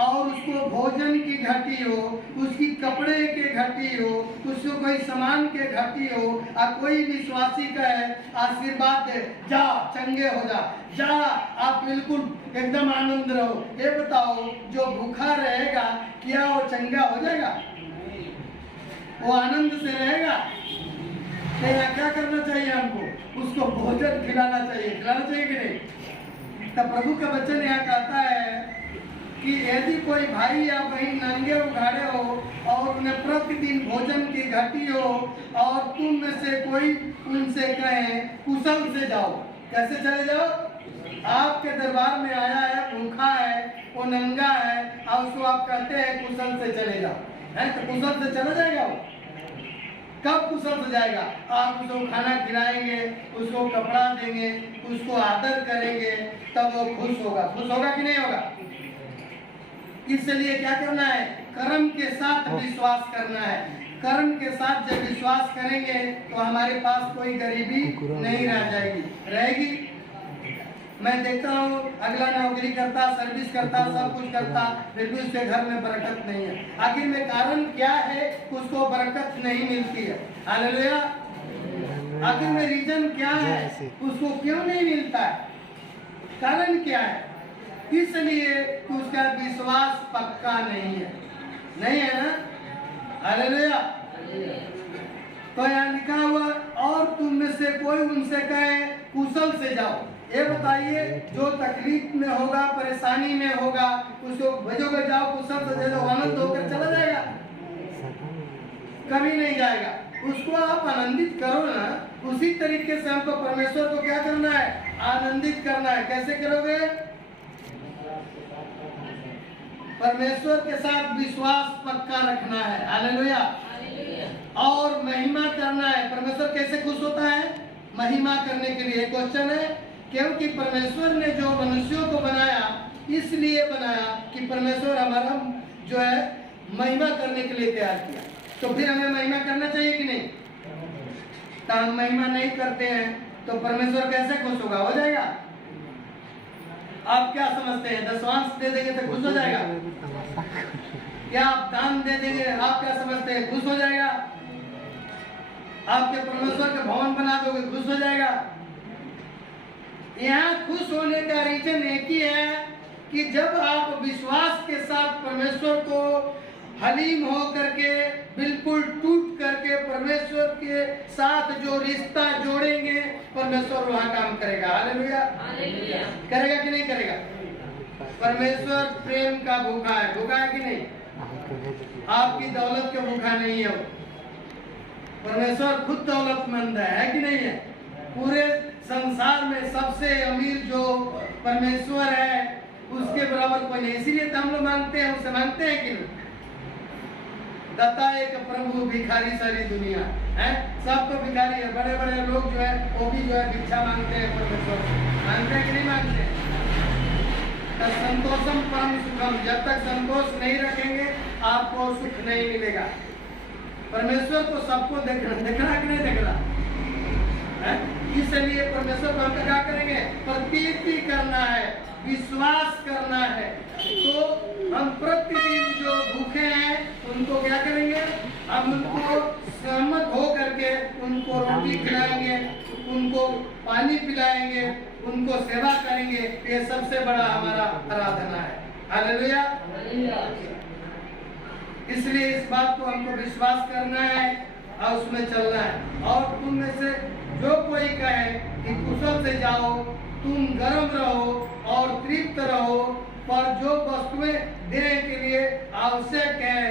और उसको भोजन की घटी हो, उसकी कपड़े के घटी हो, उसको कोई सामान के घटी हो, और कोई विश्वासी कहे आशीर्वाद दे, जा चंगे हो जा आप बिल्कुल एकदम आनंद रहो, ये बताओ जो भूखा रहेगा क्या वो चंगा हो जाएगा? वो आनंद से रहेगा? क्या करना चाहिए हमको? उसको भोजन खिलाना चाहिए कि नहीं? तब प्रभु का वचन यहाँ कहता है कि यदि कोई भाई या बहन नंगे उघाड़े हो और उन्हें प्रतिदिन भोजन की घटी हो और तुम में से कोई उनसे कहे कुशल से जाओ। कैसे चले जाओ? आपके दरबार में आया है, भूखा है, वो नंगा है और उसको आप कहते हैं कुशल से चले जाओ, है तो कुशल से चला जाएगा वो? कब कुशल से जाएगा? आप उसको खाना खिलाएंगे, उसको कपड़ा देंगे, उसको आदर करेंगे, तब वो खुश होगा। खुश होगा कि नहीं होगा? इसलिए क्या करना है? कर्म के साथ विश्वास करना है। कर्म के साथ जब विश्वास करेंगे तो हमारे पास कोई गरीबी नहीं रह जाएगी। रहेगी? मैं देखता हूँ अगला नौकरी करता, सर्विस करता, सब कुछ करता, फिर भी उसके घर में बरकत नहीं है। आखिर में कारण क्या है? उसको बरकत नहीं मिलती है। हालेलुया। आखिर में रीजन क्या है? उसको क्यों नहीं मिलता है? कारण क्या है? इसलिए उसका विश्वास पक्का नहीं है। नहीं है ना? हालेलुया। तो यहाँ लिखा हुआ और तुम में से कोई उनसे कहे कुशल से जाओ। ये बताइए जो तकलीफ में होगा, परेशानी में होगा, उसको भेजोगे, जाओ कुशल से दे दो, आनंद होकर चला जाएगा? कभी नहीं जाएगा। उसको आप आनंदित करो ना। उसी तरीके से हमको परमेश्वर को क्या करना है? आनंदित करना है। कैसे करोगे? परमेश्वर के साथ विश्वास पक्का रखना है। हालेलुया। और महिमा करना है। परमेश्वर कैसे खुश होता है? महिमा करने के लिए। क्वेश्चन है क्योंकि परमेश्वर ने जो मनुष्यों को बनाया इसलिए बनाया कि परमेश्वर हमारा जो है महिमा करने के लिए तैयार किया। तो फिर हमें महिमा करना चाहिए कि नहीं? तो हम महिमा नहीं करते हैं तो परमेश्वर कैसे खुश होगा? हो जाएगा? आप क्या समझते हैं? दशवांश दे देंगे तो खुश हो जाएगा? क्या आप दान दे देंगे, आप क्या समझते हैं? खुश हो जाएगा? आपके परमेश्वर के भवन बना दोगे, खुश हो जाएगा? यहाँ खुश होने का रीजन एक ही है कि जब आप विश्वास के साथ परमेश्वर को हलीम हो करके, बिल्कुल टूट करके परमेश्वर के साथ जो रिश्ता जोड़ेंगे, परमेश्वर वहाँ काम करेगा। हालेलुया। करेगा कि नहीं करेगा? परमेश्वर प्रेम का भूखा है। भूखा है कि नहीं? आपकी दौलत के भूखा नहीं है। परमेश्वर खुद दौलतमंद है कि नहीं है? पूरे संसार में सबसे अमीर जो परमेश्वर है उसके बराबर कोई नहीं, इसीलिए तो हम लोग मानते हैं, उसे मानते हैं कि नहीं? दाता एक प्रभु भिखारी सारी दुनिया है, सब तो भिखारी है। बड़े बड़े लोग जो है वो भी जो है भिक्षा मांगते हैं परमेश्वर से, मानते हैं कि नहीं मानते? संतोषम परम सुखम, जब तक संतोष नहीं रखेंगे आपको सुख नहीं मिलेगा। परमेश्वर को सबको देखना कि नहीं देखना है? इसलिए परमेश्वर को हम क्या करेंगे? प्रतीति करना है, विश्वास करना है। तो हम प्रतिदिन जो भूखे हैं उनको क्या करेंगे? हम उनको सहमत हो करके उनको रोटी खिलाएंगे, उनको पानी पिलाएंगे, उनको सेवा करेंगे। ये सबसे बड़ा हमारा आराधना है। हालेलुया। इसलिए इस बात को हमको विश्वास करना है और उसमें चलना है। और तुम में से जो कोई कहे कि कुशल से जाओ, तुम गर्म रहो और तृप्त रहो, पर जो वस्तुएं देने के लिए आवश्यक है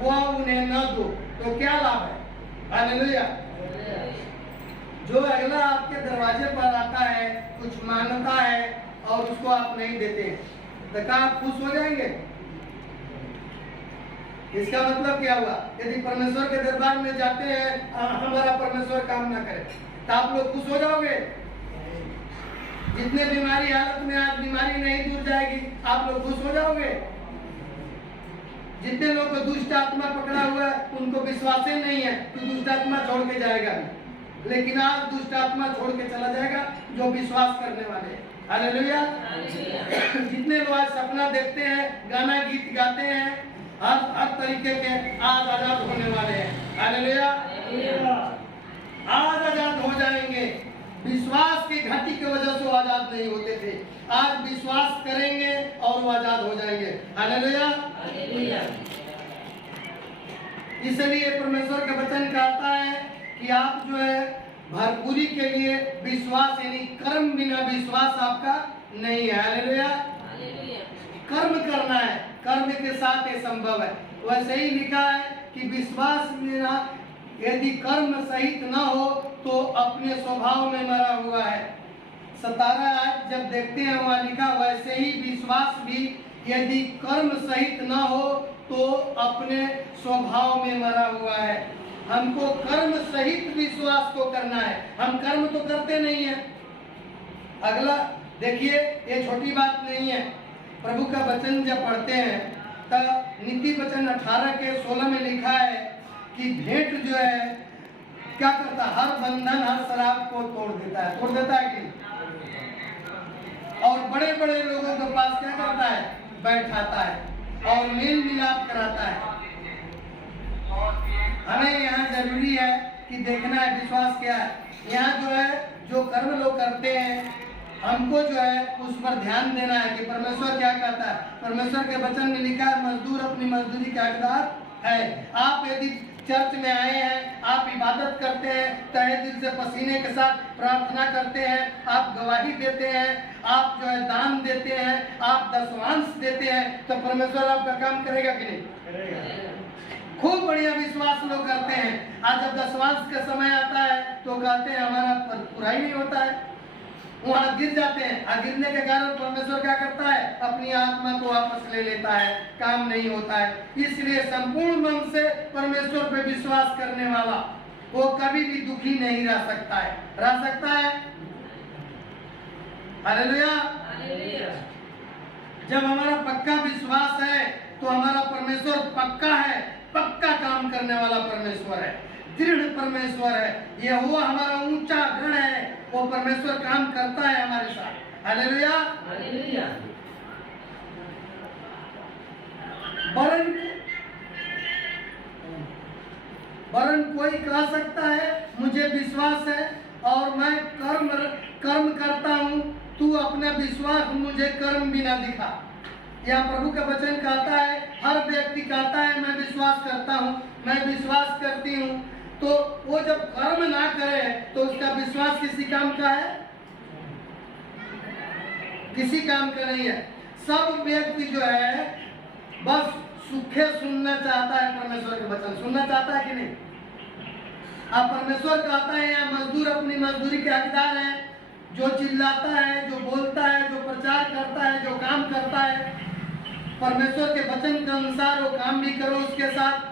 वह उन्हें न दो, तो क्या लाभ है? हालेलुया। जो अगला आपके दरवाजे पर आता है, कुछ मांगता है और उसको आप नहीं देते, तो क्या आप खुश हो जाएंगे? इसका मतलब क्या हुआ? यदि परमेश्वर के दरबार में जाते हैं, हमारा परमेश्वर काम ना करे, तो आप लोग खुश हो जाओगे? जितने बीमारी हालत में आज बीमारी नहीं दूर जाएगी, आप लोग खुश हो जाओगे? जितने लोग को दुष्ट आत्मा पकड़ा हुआ है उनको विश्वास ही नहीं है कि दुष्ट आत्मा छोड़ के जाएगा, लेकिन आज दुष्ट आत्मा छोड़ के चला जाएगा जो विश्वास करने वाले हैं। हालेलुया। जितने लोग आज सपना देखते हैं, गाना गीत गाते हैं, हर तरीके के आज आजाद होने वाले हैं। हालेलुया। आज आजाद हो जाएंगे। विश्वास की घाटी की वजह से वो आजाद नहीं होते थे, आज विश्वास करेंगे और वो आजाद हो जाएंगे। हालेलुया। इसलिए परमेश्वर का वचन कहता है कि आप जो है भरपूरी के लिए विश्वास, यानी कर्म बिना विश्वास आपका नहीं है। हालेलुया। कर्म करना है, कर्म के साथ ये संभव है। वैसे ही लिखा है कि विश्वास बिना यदि कर्म सहित न हो तो अपने स्वभाव में मरा हुआ है। 17 आज जब देखते हैं वहाँ लिखा, वैसे ही विश्वास भी यदि कर्म सहित न हो तो अपने स्वभाव में मरा हुआ है। हमको कर्म सहित विश्वास को करना है, हम कर्म तो करते नहीं है। अगला देखिए, ये छोटी बात नहीं है। प्रभु का वचन जब पढ़ते हैं तब नीति वचन 18 के 16 में लिखा है कि भेंट जो है क्या करता? हर बंधन, हर शराब को तोड़ देता है। तोड़ देता है कि? और बड़े बड़े लोगों के पास क्या करता है? बैठाता है और मेल मिलाप कराता है। हमें यहाँ जरूरी है कि देखना है विश्वास क्या है। यहाँ जो है जो कर्म लोग करते हैं, हमको जो है उस पर ध्यान देना है कि परमेश्वर क्या कहता है। परमेश्वर के वचन में लिखा है, मजदूर अपनी मजदूरी का हकदार है। आप यदि चर्च में आए हैं, आप इबादत करते हैं, तहे दिल से पसीने के साथ प्रार्थना करते हैं, आप गवाही देते हैं, आप जो है दान देते हैं, आप दशवांश देते हैं, तो परमेश्वर आपका काम करेगा कि नहीं? खूब बढ़िया विश्वास लोग करते हैं। आज जब दशवांश का समय आता है तो कहते हैं हमारा पूरा ही नहीं होता है, वहां गिर जाते हैं। और गिरने के कारण परमेश्वर क्या करता है? अपनी आत्मा को वापस ले लेता है, काम नहीं होता है। इसलिए संपूर्ण मन से परमेश्वर पे विश्वास करने वाला वो कभी भी दुखी नहीं रह सकता है। रह सकता है? हालेलुया। जब हमारा पक्का विश्वास है तो हमारा परमेश्वर पक्का है, पक्का काम करने वाला परमेश्वर है, दृढ़ परमेश्वर है। यह वो हमारा ऊंचा गढ़ है, वो परमेश्वर काम करता है हमारे साथ। हालेलुया। वरन कोई कह सकता है मुझे विश्वास है और मैं कर्म करता हूँ, तू अपना विश्वास मुझे कर्म बिना दिखा। यहाँ प्रभु का वचन कहता है, हर व्यक्ति कहता है मैं विश्वास करता हूँ, मैं विश्वास करती हूँ, तो वो जब कर्म ना करे तो उसका विश्वास किसी काम का है? किसी काम का नहीं है। सब व्यक्ति जो है बस सुखे सुनना चाहता है, परमेश्वर के वचन सुनना चाहता है कि नहीं? अब परमेश्वर कहता है यहाँ मजदूर अपनी मजदूरी के हकदार है। जो चिल्लाता है, जो बोलता है, जो प्रचार करता है, जो काम करता है, परमेश्वर के वचन के अनुसार वो काम भी करो। उसके साथ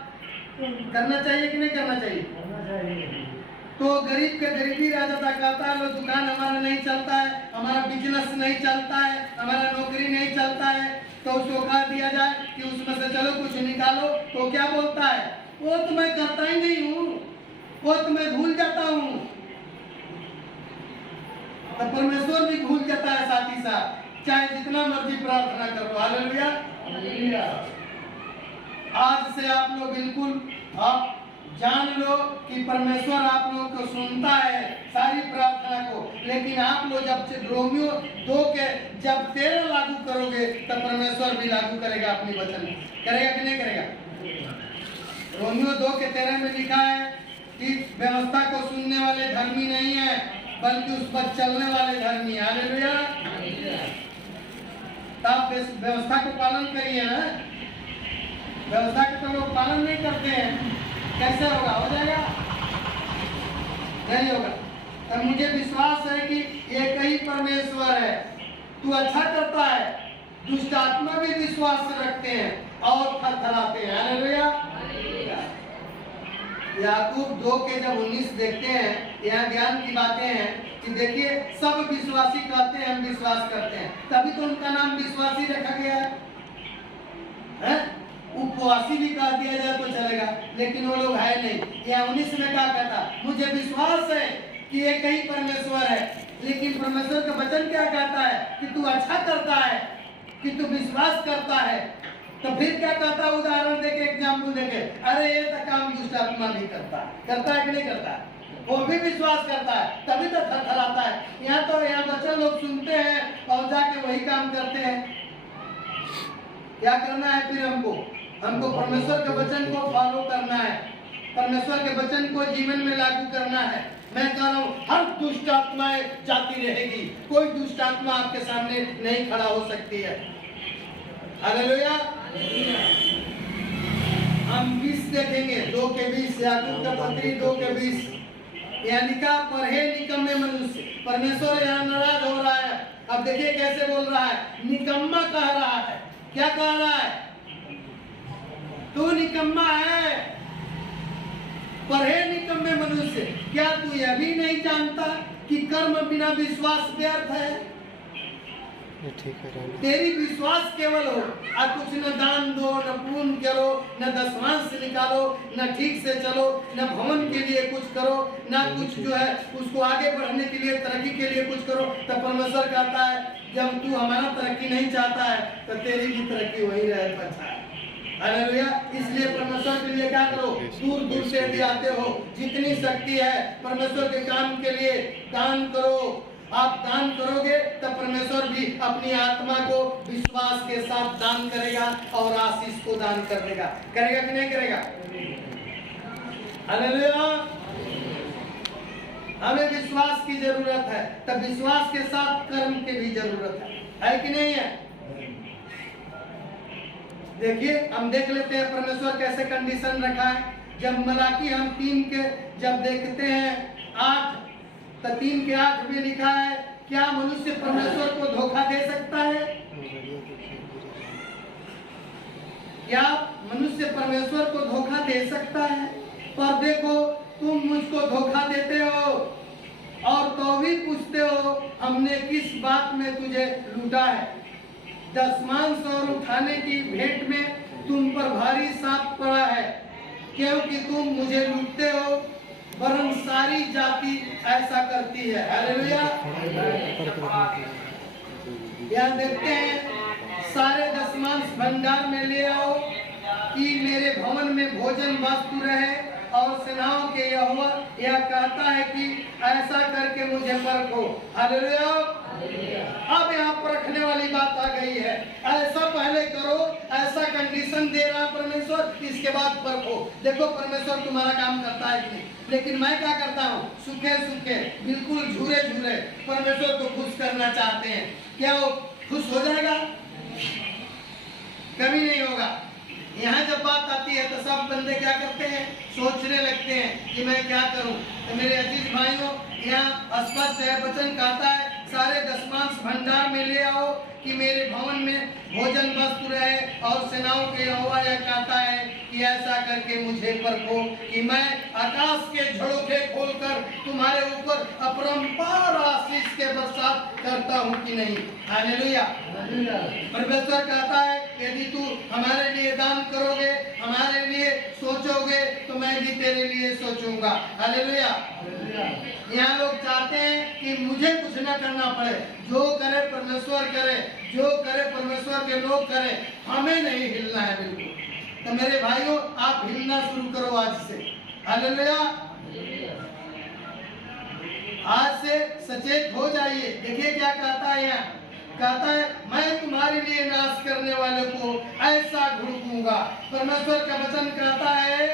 करना चाहिए कि नहीं करना चाहिए? तो गरीब के गरीबी रह जाता, कहता है लो दुकान हमारा नहीं चलता है, हमारा बिजनेस नहीं चलता है, हमारा नौकरी नहीं चलता है, तो उसको कह दिया जाए कि उसमें से चलो कुछ निकालो, तो क्या बोलता है? वो तो मैं करता ही नहीं हूँ, वो तो मैं भूल जाता हूँ। तो परमेश्वर भी भूल जाता है साथ ही साथ, चाहे जितना मर्जी प्रार्थना करो। हालेलुया। आज से आप लोग बिल्कुल आप जान लो कि परमेश्वर आप लोगों को सुनता है सारी प्रार्थना को, लेकिन आप लोग जब रोमियो 2 के जब 13 लागू करोगे तब परमेश्वर भी लागू करेगा अपनी वचन। करेगा कि नहीं करेगा? रोमियो 2 के 13 में लिखा है कि व्यवस्था को सुनने वाले धर्मी नहीं है, बल्कि उस पर चलने वाले धर्मी। हालेलुया। तब व्यवस्था को पालन करिए ना। व्यवस्था के तो लोग पालन नहीं करते हैं, कैसे होगा? हो जाएगा? नहीं होगा। तब मुझे विश्वास है कि एक ही परमेश्वर है। तू अच्छा करता है, दुष्ट आत्मा भी विश्वास रखते हैं और थरथराते हैं। हालेलुया। याकूब 2 के जब 19 देखते हैं, यहाँ ज्ञान की बातें हैं कि देखिए सब विश्वासी कहते हैं हम विश्वास करते हैं, तभी तो उनका नाम विश्वासी रखा गया है। उपवासी भी कह दिया जाए तो चलेगा, लेकिन वो लोग है नहीं। यहाँ 19 में क्या कहता? मुझे विश्वास है कि एक ही परमेश्वर है। लेकिन परमेश्वर का वचन क्या कहता है? कि तू अच्छा करता है, कि तू विश्वास करता है। तो फिर क्या कहता? उदाहरण देके, एग्जाम्पल देके, अरे ये तो काम दुष्ट आत्मा भी करता है कि नहीं करता? वो भी विश्वास करता है, तभी तो थरथराता है। यहाँ तो यहाँ बच्चे लोग सुनते हैं और जाके वही काम करते हैं। क्या करना है फिर हमको परमेश्वर के वचन को फॉलो करना है, परमेश्वर के वचन को जीवन में लागू करना है। मैं कह रहा हूँ हर दुष्ट आत्माएं जाती रहेगी, कोई दुष्ट आत्मा आपके सामने नहीं खड़ा हो सकती है। हालेलुया। हम 20 देखेंगे, 2 के 20, याकूब का पत्री 2 के 20। यहाँ लिखा, पर हे निकम्मे मनुष्य। परमेश्वर यहाँ नाराज हो रहा है। अब देखिए कैसे बोल रहा है, निकम्मा कह रहा है। क्या कह रहा है? तू निकम्मा है। पर हे निकम्मे मनुष्य, क्या तू यह भी नहीं जानता कि कर्म बिना विश्वास व्यर्थ है? तेरी विश्वास केवल हो और कुछ न दान दो, न पुण्य करो, न दशमांश निकालो, न ठीक से चलो, न भवन के लिए कुछ करो, न कुछ जो है उसको आगे बढ़ने के लिए, तरक्की के लिए कुछ करो। तो परमेश्वर कहता है जब तू हमारा तरक्की नहीं चाहता है तो तेरी भी तरक्की वही रह बचा है। हालेलुया। इसलिए परमेश्वर के लिए क्या करो? दूर दूर से भी आते हो, जितनी शक्ति है परमेश्वर के काम के लिए दान करो। आप दान करोगे तब परमेश्वर भी अपनी आत्मा को विश्वास के साथ दान करेगा और आशीष को दान कर देगा। करेगा कि नहीं करेगा? हालेलुया। हमें विश्वास की जरूरत है, तब विश्वास के साथ कर्म की भी जरूरत है कि नहीं है? देखिए हम देख लेते हैं परमेश्वर कैसे कंडीशन रखा है। जब मलाकी हम 3 के जब देखते हैं 8, तो 3 के 8 में लिखा है, क्या मनुष्य परमेश्वर को धोखा दे सकता है? क्या मनुष्य परमेश्वर को धोखा दे सकता है? पर देखो तुम मुझको धोखा देते हो और तो भी पूछते हो हमने किस बात में तुझे लूटा है? दशमांश और उठाने की भेंट में तुम पर भारी साप पड़ा है, क्योंकि तुम मुझे लूटते हो, वरन सारी जाति ऐसा करती है। हालेलुया। यहाँ देखते हैं, सारे दशमांश भंडार में ले आओ कि मेरे भवन में भोजन वस्तु रहे, और सेनाओं के यहोवा यह कहता है कि ऐसा करके मुझे परखो। हालेलुया। अब यहाँ परखने वाली बात आ गई है। ऐसा पहले करो, ऐसा कंडीशन दे रहा परमेश्वर, इसके बाद परखो। देखो परमेश्वर तुम्हारा काम करता है कि नहीं। लेकिन मैं क्या करता हूँ? सूखे सूखे बिल्कुल झूरे झूरे परमेश्वर को खुश करना चाहते हैं। क्या वो खुश हो जाएगा? कभी नहीं होगा। यहाँ जब बात आती है तो सब बंदे क्या करते हैं, सोचने लगते हैं कि मैं क्या करूं। तो मेरे अजीज भाइयों, यहाँ स्पष्ट है, वचन कहता है सारे दशमांश भंडार में ले आओ कि मेरे भवन में भोजन वस्तु रहे। और सेनाओं के यहोवा यह कहता है कि ऐसा करके मुझे परखो कि मैं आकाश के झरोखे खोलकर तुम्हारे ऊपर अपरंपार आशीष के बरसात करता हूँ कि नहीं। हालेलुया। परमेश्वर कहता है यदि तू हमारे लिए दान करोगे, हमारे लिए सोचोगे, तो मैं भी तेरे लिए सोचूंगा। हालेलुया। यहाँ लोग चाहते हैं कि मुझे कुछ न करना पड़े, जो करे परमेश्वर करे, जो करे परमेश्वर के लोग करें, हमें नहीं हिलना है बिल्कुल। तो मेरे भाइयों, आप हिलना शुरू करो आज से। हालेलुया। आज से सचेत हो जाइए। देखिए क्या कहता है यहाँ, कहता है मैं तुम्हारे लिए नाश करने वाले को ऐसा घुड़कूंगा। परमेश्वर का वचन कहता है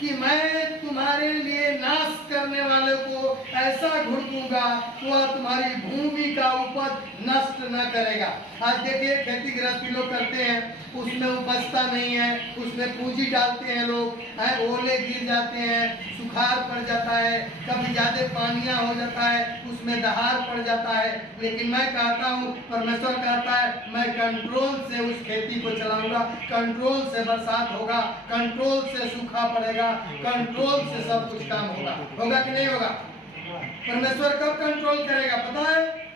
कि मैं तुम्हारे लिए नाश करने वाले को ऐसा घुड़कूंगा, वह तुम्हारी भूमि का उपज नष्ट न करेगा। आज देखिए खेती गृहस्थी लोग करते हैं, उसमें उपजता नहीं है, उसमें पूंजी डालते हैं लोग, ओले गिर जाते हैं, सुखाड़ पड़ जाता है, कभी ज्यादा पानिया हो जाता है, उसमें दहाड़ पड़ जाता है। लेकिन मैं कहता हूँ, परमेश्वर कहता है मैं कंट्रोल से उस खेती को चलाऊंगा, कंट्रोल से बरसात होगा, कंट्रोल से सूखा पड़ेगा, कंट्रोल से सब कुछ काम होगा। होगा कि नहीं होगा? परमेश्वर कब कंट्रोल करेगा पता है?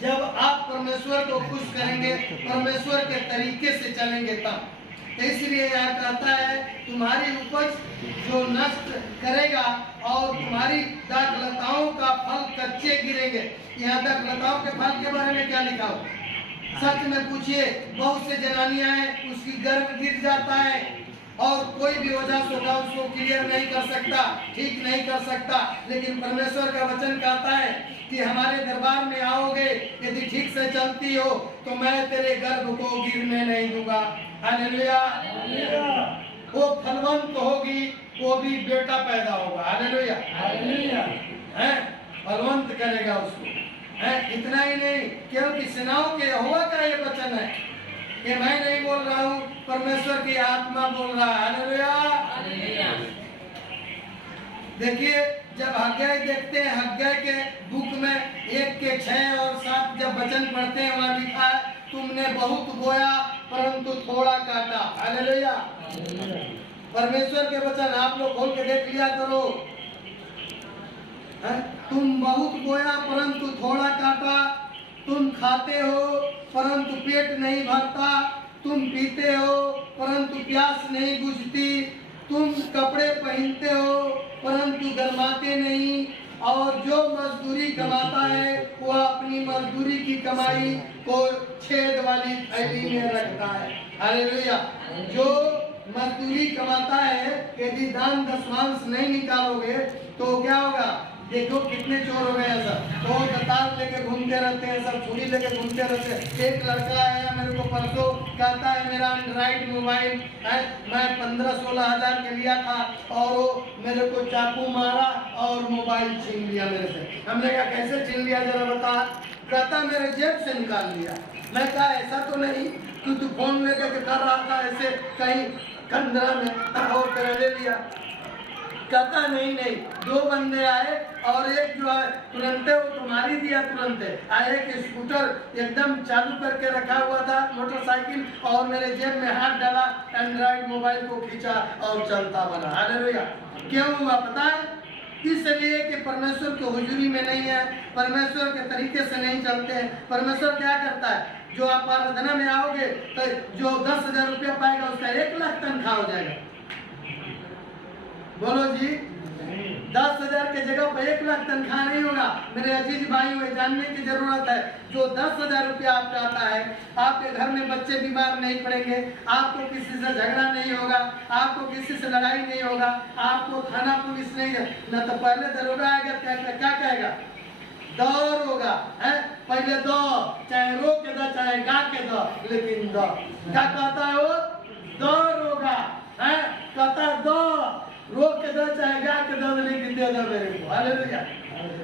जब आप परमेश्वर को खुश करेंगे, परमेश्वर के तरीके से चलेंगे तब। इसलिए यहाँ कहता है तुम्हारी उपज जो नष्ट करेगा और तुम्हारी दाखलताओं का फल कच्चे गिरेंगे। यहाँ दाखलताओं के फल के बारे में क्या लिखा हो? सच में पूछिए, बहुत से जनानियां हैं उसकी गर्भ गिर जाता है और कोई भी वजह से होगा उसको क्लियर नहीं कर सकता, ठीक नहीं कर सकता। लेकिन परमेश्वर का वचन कहता है कि हमारे दरबार में आओगे, यदि ठीक से चलती हो तो मैं तेरे गर्भ को गिरने नहीं दूंगा। हालेलुया। वो फलवंत होगी, वो भी बेटा पैदा होगा। हालेलुया। हैं, फलवंत करेगा उसको। हैं, इतना ही नहीं, क्योंकि सेनाओं के यहोवा का ये वचन है, ये मैं नहीं बोल रहा हूँ, परमेश्वर की आत्मा बोल रहा है। हालेलुया। देखिए जब हग्गाई देखते हैं, हग्गाई के बुक में 1 के 6 और 7 जब वचन पढ़ते हैं, वहाँ लिखा है तुमने बहुत बोया परंतु थोड़ा काटा। हालेलुया। परमेश्वर के वचन आप लोग खोल के देख लिया करो। तुम बहुत बोया परंतु थोड़ा काटा, तुम खाते हो परंतु पेट नहीं भरता, तुम पीते हो परंतु प्यास नहीं बुझती, तुम कपड़े पहनते हो परंतु गरमाते नहीं, और जो मजदूरी कमाता है वो अपनी मजदूरी की कमाई को छेद वाली थैली में रखता है। हालेलुया। जो मजदूरी कमाता है, यदि दान दशमांश नहीं निकालोगे तो क्या होगा? देखो कितने चोर हो गए हैं सर, तो कतार लेके घूमते रहते हैं, सब छुरी लेके घूमते रहते हैं। एक लड़का आया मेरे को परसों, कहता है मेरा एंड्रॉइड मोबाइल है, मैं 15-16 हजार के लिया था और वो मेरे को चाकू मारा और मोबाइल छीन लिया मेरे से। हमने कहा कैसे छीन लिया जरा बता? कहता मेरे जेब से निकाल लिया। मैं कहा ऐसा तो नहीं कि तू फोन लेकर के कर रहा था ऐसे कहीं कंधरा में और तेरा ले लिया। कहता नहीं, 2 बंदे आए और एक जो है तुरंत वो तुम्हारी दिया, तुरंत आए कि स्कूटर एकदम चालू करके रखा हुआ था मोटरसाइकिल, और मेरे जेब में हाथ डाला, एंड्रॉइड मोबाइल को खींचा और चलता बना। हालेलुया। क्यों हुआ पता है? इसलिए कि परमेश्वर की हुजूरी में नहीं है, परमेश्वर के तरीके से नहीं चलते हैं। परमेश्वर क्या करता है? जो आप आराधना में आओगे तो जो 10,000 रुपया पाएगा उसका 1 लाख तनख्वाह हो जाएगा। बोलो जी, 10,000 के जगह पर 1 लाख तनख्वाह नहीं होगा। मेरे अजीज भाइयों, जानने की जरूरत है, जो 10,000 रुपया आपका आता है, आपके घर में बच्चे बीमार नहीं पड़ेंगे, आपको किसी से झगड़ा नहीं होगा, आपको किसी से लड़ाई नहीं होगा, आपको थाना पुलिस नहीं है न। तो पहले दरोगा आएगा, क्या कहेगा? दौर होगा है, पहले दो, चाहे रो के दो चाहे गा के दो, लेकिन दो। क्या कहता है वो? दौर होगा है, कहता दो, रो के दो चाहे गा के दो, लेकिन दे दो मेरे को। हालेलुया।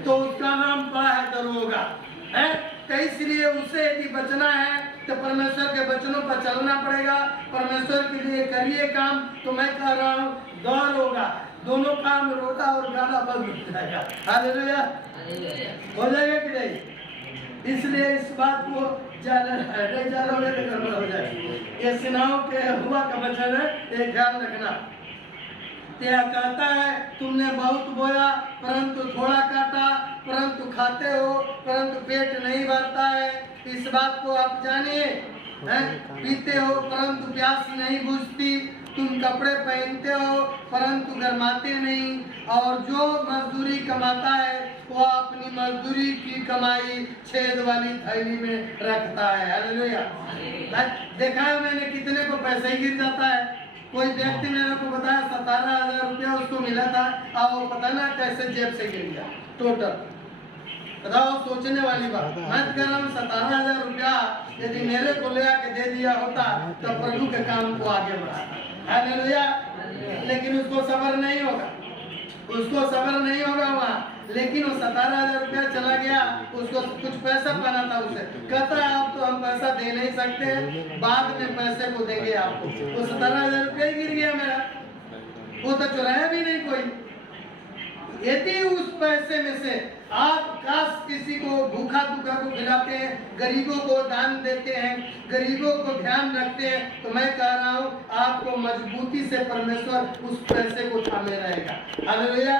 तो उसका नाम पड़ा है दरोगा है। तो इसलिए उसे यदि बचना है तो परमेश्वर के वचनों पर चलना पड़ेगा। परमेश्वर के लिए करिए काम। तो मैं कह रहा हूँ दौड़ होगा, दोनों काम रोटा और गाना बंद हो जाएगा। हालेलुया, हो जाएगा कि नहीं? इसलिए इस बात को जाना है, नहीं जानोगे तो गड़बड़ हो जाएगी। ये सेनाओं के यहोवा का वचन है, ये ध्यान रखना। क्या कहता है, तुमने बहुत बोया परंतु थोड़ा काटा, परंतु खाते हो परंतु पेट नहीं भरता है। इस बात को आप जानिए। पीते हो परंतु प्यास नहीं बुझती, तुम कपड़े पहनते हो परंतु गरमाते नहीं, और जो मजदूरी कमाता है वो अपनी मजदूरी की कमाई छेद वाली थैली में रखता है। हालेलुया। देखा है मैंने कितने को पैसे ही गिर जाता है। कोई व्यक्ति ने मेरे को बताया 17,000 रुपया उसको मिला था, और वो पता ना कैसे जेब से गिर गया टोटल। बताओ, सोचने वाली बात। मैं कह रहा हूँ 17,000 रुपया यदि मेरे को ले आके दे दिया होता तो प्रभु के काम को आगे बढ़ाता। हालेलुया। लेकिन उसको सब्र नहीं होगा, उसको सब्र नहीं होगा वहाँ। लेकिन वो 17,000 रुपया चला गया, उसको कुछ पैसा पाना था उसे। कहता है आप तो हम पैसा दे नहीं सकते, बाद में पैसे को देंगे आपको। वो 17,000 रुपया ही गिर गया मेरा, वो तो चुराया भी नहीं कोई। यदि उस पैसे में से आप काश किसी को भूखा दुखा को खिलाते हैं, गरीबों को दान देते हैं, गरीबों को ध्यान रखते हैं, तो मैं कह रहा हूँ आपको मजबूती से परमेश्वर उस पैसे को थामे रहेगा। हालेलुया।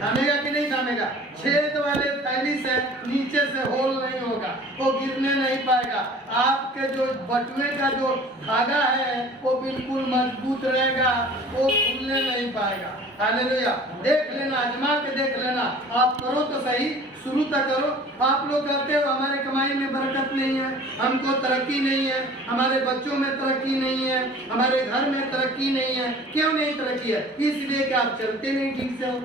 थामेगा कि नहीं थामेगा? छेद वाले थैली से नीचे से होल नहीं होगा, वो गिरने नहीं पाएगा। आपके जो बटुए का जो धागा है वो बिल्कुल मजबूत रहेगा, वो खुलने नहीं पाएगा। हालेलुया। देख लेना, आजमा के देख लेना। आप करो तो सही, शुरू तक करो। आप लोग कहते हो हमारे कमाई में बरकत नहीं है, हमको तरक्की नहीं है, हमारे बच्चों में तरक्की नहीं है, हमारे घर में तरक्की नहीं है। क्यों नहीं तरक्की है? इसलिए कि आप चलते नहीं ठीक से हो।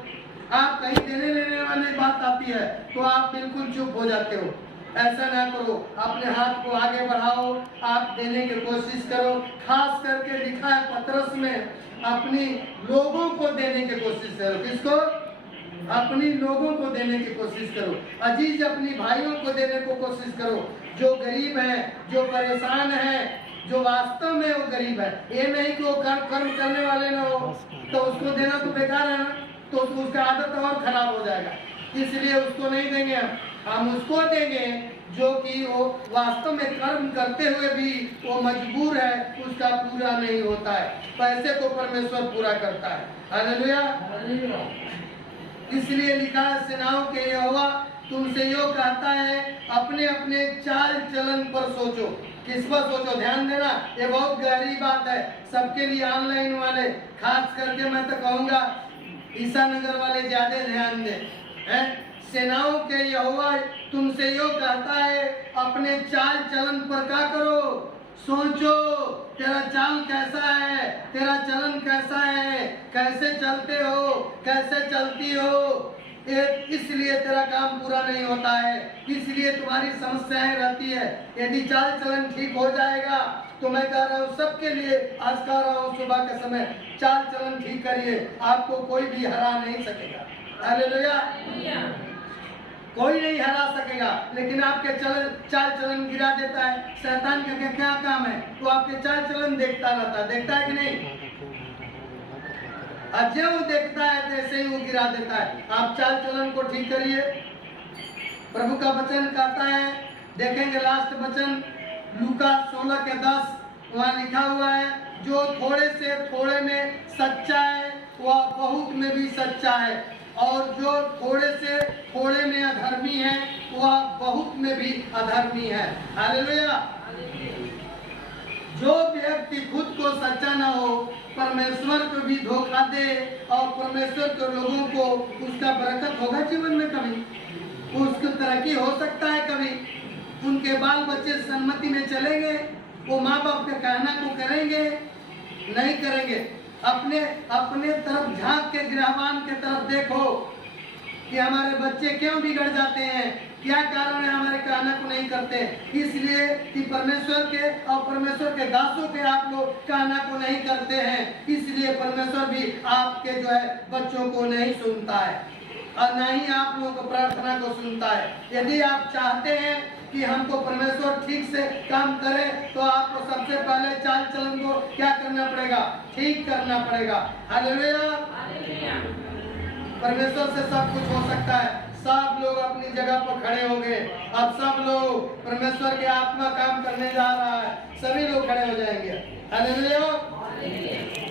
आप कहीं देने लेने वाली बात आती है तो आप बिल्कुल चुप हो जाते हो। ऐसा ना करो, अपने हाथ को आगे बढ़ाओ, आप देने की कोशिश करो। खास करके लिखा है पतरस में, अपनी लोगों को देने की कोशिश करो। किसको? अपनी लोगों को देने की कोशिश करो। अजीज, अपनी भाइयों को देने को कोशिश करो, जो गरीब है, जो परेशान है, जो वास्तव में वो गरीब है। ये नहीं कि वो कर्म करने वाले ना हो तो उसको देना तो बेकार है ना, तो उसका आदत और खराब हो जाएगा। इसलिए उसको नहीं देंगे हम उसको देंगे जो कि वो वास्तव में कर्म करते हुए भी वो मजबूर है, उसका पूरा नहीं होता है। पैसे को परमेश्वर पूरा करता है। हालेलुया। इसलिए लिखा है, सेनाओं के यहोवा तुमसे यो कहता है, अपने अपने चाल चलन पर सोचो। किस पर सोचो? ध्यान देना, ये बहुत गहरी बात है सबके लिए। ऑनलाइन वाले खास करके मैं तो कहूँगा ईसा नगर वाले ज्यादा ध्यान दें। सेनाओं के यहोवा तुमसे यो कहता है, अपने चाल चलन पर क्या करो? सोचो, तेरा चाल कैसा है, तेरा चलन कैसा है, कैसे चलते हो, कैसे चलती हो। इसलिए तेरा काम पूरा नहीं होता है, इसलिए तुम्हारी समस्याएं रहती है। यदि चाल चलन ठीक हो जाएगा तो मैं कह रहा हूँ सबके लिए आज कह रहा हूँ, सुबह के समय चाल चलन ठीक करिए, आपको कोई भी हरा नहीं सकेगा। हालेलुया। कोई नहीं हरा सकेगा। लेकिन आपके चाल चलन गिरा देता है। शैतान का क्या काम है? तो आपके चाल चलन देखता रहता है। देखता है कि नहीं? जो वो देखता है तैसे ही वो गिरा देता है। आप चाल चलन को ठीक करिए। प्रभु का वचन कहता है, देखेंगे लास्ट वचन लूका 16:10, वहाँ लिखा हुआ है, जो थोड़े से थोड़े में सच्चा है वह बहुत में भी सच्चा है, और जो थोड़े से थोड़े में अधर्मी है वह बहुत में भी अधर्मी है। हालेलुया। जो व्यक्ति खुद को सच्चा ना हो, परमेश्वर को भी धोखा दे और परमेश्वर के लोगों को, उसका बरकत होगा जीवन में कभी? उसकी तरक्की हो सकता है कभी? उनके बाल बच्चे सन्मति में चलेंगे? वो माँ बाप के कहना को करेंगे? नहीं करेंगे। अपने तरफ झांक के गृहवान के तरफ देखो कि हमारे बच्चे क्यों बिगड़ जाते हैं, क्या कारण है हमारे कहना को नहीं करते। इसलिए कि परमेश्वर के और परमेश्वर के दासों के आप लोग कहना को नहीं करते हैं, इसलिए परमेश्वर भी आपके जो है बच्चों को नहीं सुनता है और न ही आप लोगों को प्रार्थना को सुनता है। यदि आप चाहते हैं कि हमको परमेश्वर ठीक से काम करे, तो आपको सबसे पहले चाल चलन को क्या करना पड़ेगा? ठीक करना पड़ेगा। हालेलुया। परमेश्वर से सब कुछ हो सकता है। सब लोग अपनी जगह पर खड़े हो गए। अब सब लोग, परमेश्वर के आत्मा काम करने जा रहा है, सभी लोग खड़े हो जाएंगे। हालेलुया।